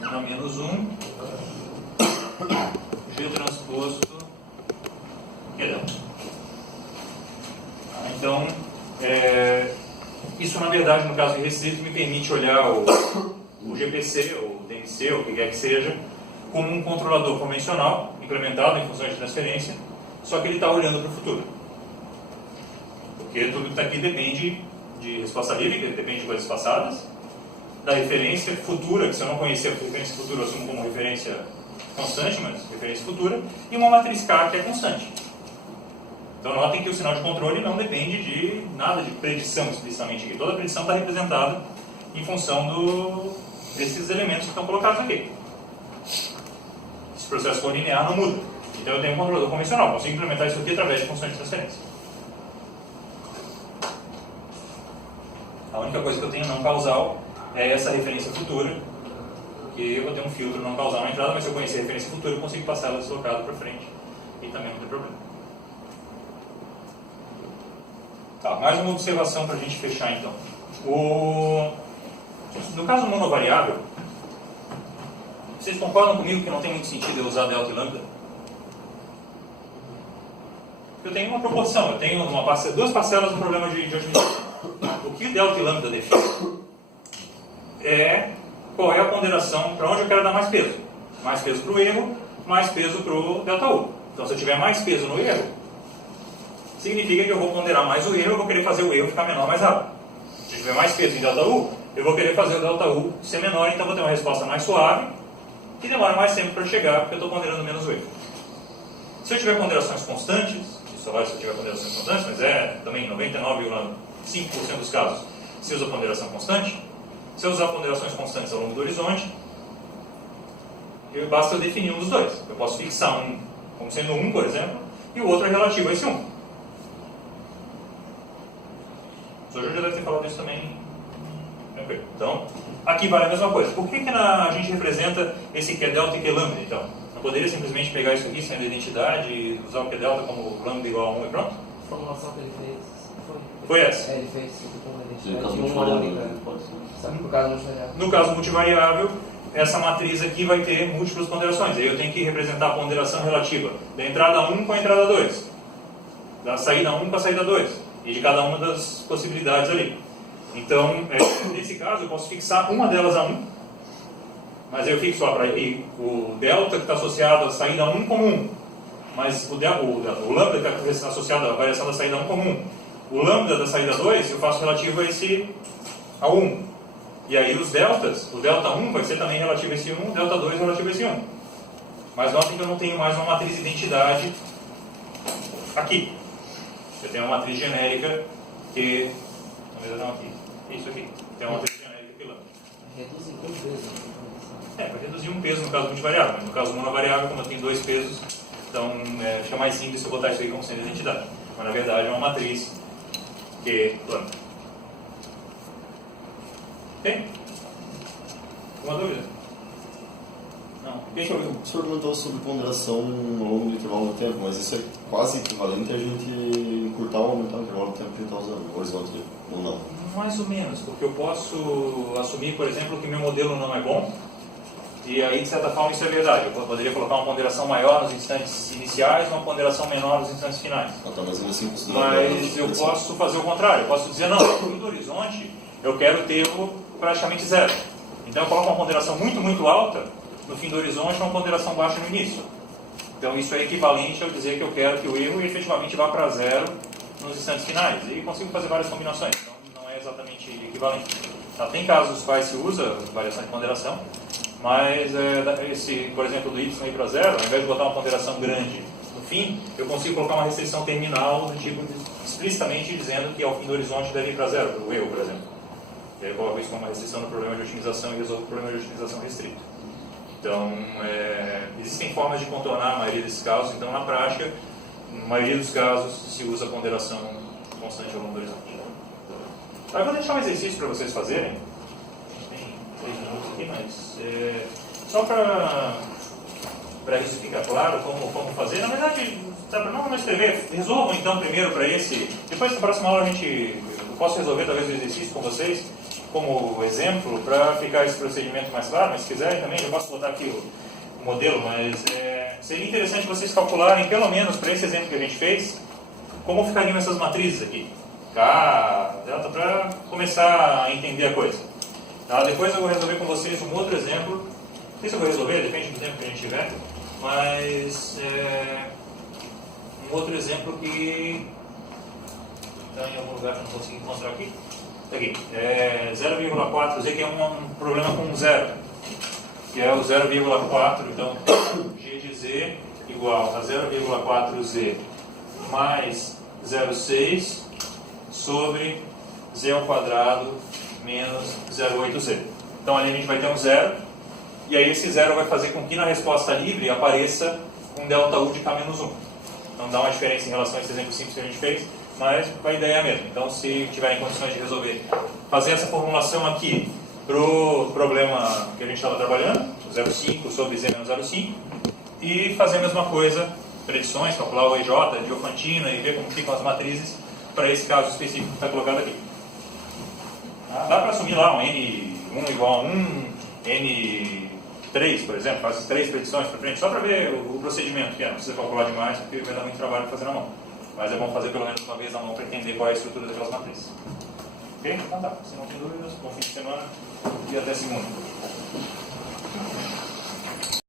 na menos 1 G transposto Q delta. Então, isso na verdade, no caso restrito, me permite olhar o GPC, ou o DMC, ou o que quer que seja, como um controlador convencional, implementado em funções de transferência, só que ele está olhando para o futuro. Porque tudo que está aqui depende de resposta livre, depende de coisas passadas, da referência futura, que se eu não conhecer a referência futura, eu assumo como referência constante, mas referência futura, e uma matriz K que é constante. Então notem que o sinal de controle não depende de nada de predição explicitamente aqui. Toda a predição está representada em função desses elementos que estão colocados aqui. Esse processo colinear não muda. Então eu tenho um controlador convencional, consigo implementar isso aqui através de funções de transferência. A única coisa que eu tenho não causal é essa referência futura, que eu vou ter um filtro não causal na entrada, mas se eu conhecer a referência futura eu consigo passar ela deslocada para frente e também não tem problema. Tá, mais uma observação para a gente fechar então. No caso monovariável, vocês concordam comigo que não tem muito sentido eu usar delta e lambda? Eu tenho uma proporção, eu tenho duas parcelas no problema de otimização. O que o delta e lambda define é qual é a ponderação para onde eu quero dar mais peso. Mais peso para o erro, mais peso para o delta U. Então se eu tiver mais peso no erro, significa que eu vou ponderar mais o erro, eu vou querer fazer o erro ficar menor mais rápido. Se eu tiver mais peso em delta U, eu vou querer fazer o delta U ser menor, então eu vou ter uma resposta mais suave, que demora mais tempo para chegar, porque eu estou ponderando menos o erro. Se eu tiver ponderações constantes, isso só vai se eu tiver ponderações constantes, mas também 99,5% dos casos se usa ponderação constante. Se eu usar ponderações constantes ao longo do horizonte, basta eu definir um dos dois. Eu posso fixar um como sendo 1, por exemplo, e o outro é relativo a esse 1. O Jorge já deve ter falado isso também. Então, aqui vale a mesma coisa. Por que a gente representa esse Q delta e Q lambda, então? Não poderia simplesmente pegar isso aqui, sendo identidade, e usar o Q delta como lambda igual a 1 e pronto? A formulação que ele fez foi essa? Ele fez como No caso identidade. multivariável, pode ser. No caso multivariável. No caso multivariável, essa matriz aqui vai ter múltiplas ponderações. Aí eu tenho que representar a ponderação relativa da entrada 1 com a entrada 2, da saída 1 com a saída 2, e de cada uma das possibilidades ali. Então, nesse caso, eu posso fixar uma delas a 1, mas eu fixo para o delta que está associado à saída 1 como 1, mas o lambda que está associado à variação da saída 1 como 1. O lambda da saída 2 eu faço relativo a 1. E aí os deltas, o delta 1 vai ser também relativo a esse 1, o delta 2 relativo a esse 1. Mas notem que eu não tenho mais uma matriz identidade aqui. Eu tenho uma matriz genérica que... Na verdade não aqui. É isso aqui. Tem uma matriz genérica aqui lá. Reduz em um peso. Vai reduzir um peso no caso multivariável. Mas no caso monovariável, como eu tenho dois pesos, então fica mais simples se eu botar isso aí como sendo identidade. Mas na verdade é uma matriz que plano. Tem? Alguma dúvida? Não. O senhor perguntou sobre ponderação ao longo do intervalo do tempo, mas isso é quase equivalente a gente encurtar ou aumentar o intervalo do tempo que a gente está usando, o horizonte ou não? Mais ou menos, porque eu posso assumir, por exemplo, que meu modelo não é bom, e aí, de certa forma, isso é verdade. Eu poderia colocar uma ponderação maior nos instantes iniciais, uma ponderação menor nos instantes finais. Tá, mas ainda assim Mas eu posso fazer o contrário. Eu posso dizer, não, no fim do horizonte, eu quero ter-o praticamente zero. Então, eu coloco uma ponderação muito, muito alta no fim do horizonte e uma ponderação baixa no início. Então, isso é equivalente ao dizer que eu quero que o erro efetivamente vá para zero nos instantes finais. E consigo fazer várias combinações, então não é exatamente equivalente. Tá, tem casos nos quais se usa variação de ponderação, mas por exemplo, do y ir para zero, ao invés de botar uma ponderação grande no fim, eu consigo colocar uma restrição terminal do tipo explicitamente dizendo que ao fim do horizonte deve ir para zero, o erro, por exemplo. E aí eu coloco isso como uma restrição no problema de otimização e resolvo o problema de otimização restrito. Então, existem formas de contornar a maioria desses casos, então na prática, na maioria dos casos, se usa ponderação constante ao longo do horizonte. Eu vou deixar um exercício para vocês fazerem. Tem 3 minutos aqui, mas só para isso ficar claro como fazer. Na verdade, não escrever, resolvam então primeiro para esse. Depois, na próxima aula, eu posso resolver talvez o exercício com vocês, como exemplo, para ficar esse procedimento mais claro. Mas se quiserem também, eu posso botar aqui o modelo, mas seria interessante vocês calcularem, pelo menos para esse exemplo que a gente fez, como ficariam essas matrizes aqui. K, delta, para começar a entender a coisa. Tá? Depois eu vou resolver com vocês um outro exemplo. Não sei se eu vou resolver, depende do tempo que a gente tiver, mas um outro exemplo que está em algum lugar que eu não consegui mostrar aqui. Está aqui. 0,4z, que é um problema com zero, que é o 0,4, então g de z igual a 0,4z mais 0,6 sobre z ao quadrado menos 0,8z. Então ali a gente vai ter um zero, e aí esse zero vai fazer com que na resposta livre apareça um delta U de k menos 1. Não dá uma diferença em relação a esse exemplo simples que a gente fez, mas a ideia é a mesma. Então, se tiverem condições de resolver, fazer essa formulação aqui para o problema que a gente estava trabalhando, 0,5 sobre z menos 0,5, e fazer a mesma coisa, predições, calcular o EJ, Diofantina e ver como ficam as matrizes para esse caso específico que está colocado aqui. Dá para assumir lá um N1 igual a 1, N3, por exemplo, faz as 3 predições para frente, só para ver o procedimento, que não precisa calcular demais, porque vai dar muito trabalho para fazer na mão. Mas é bom fazer pelo menos uma vez na mão para entender qual é a estrutura daquelas matrizes. Ok? Então tá, se não tem dúvidas, bom fim de semana e até segunda.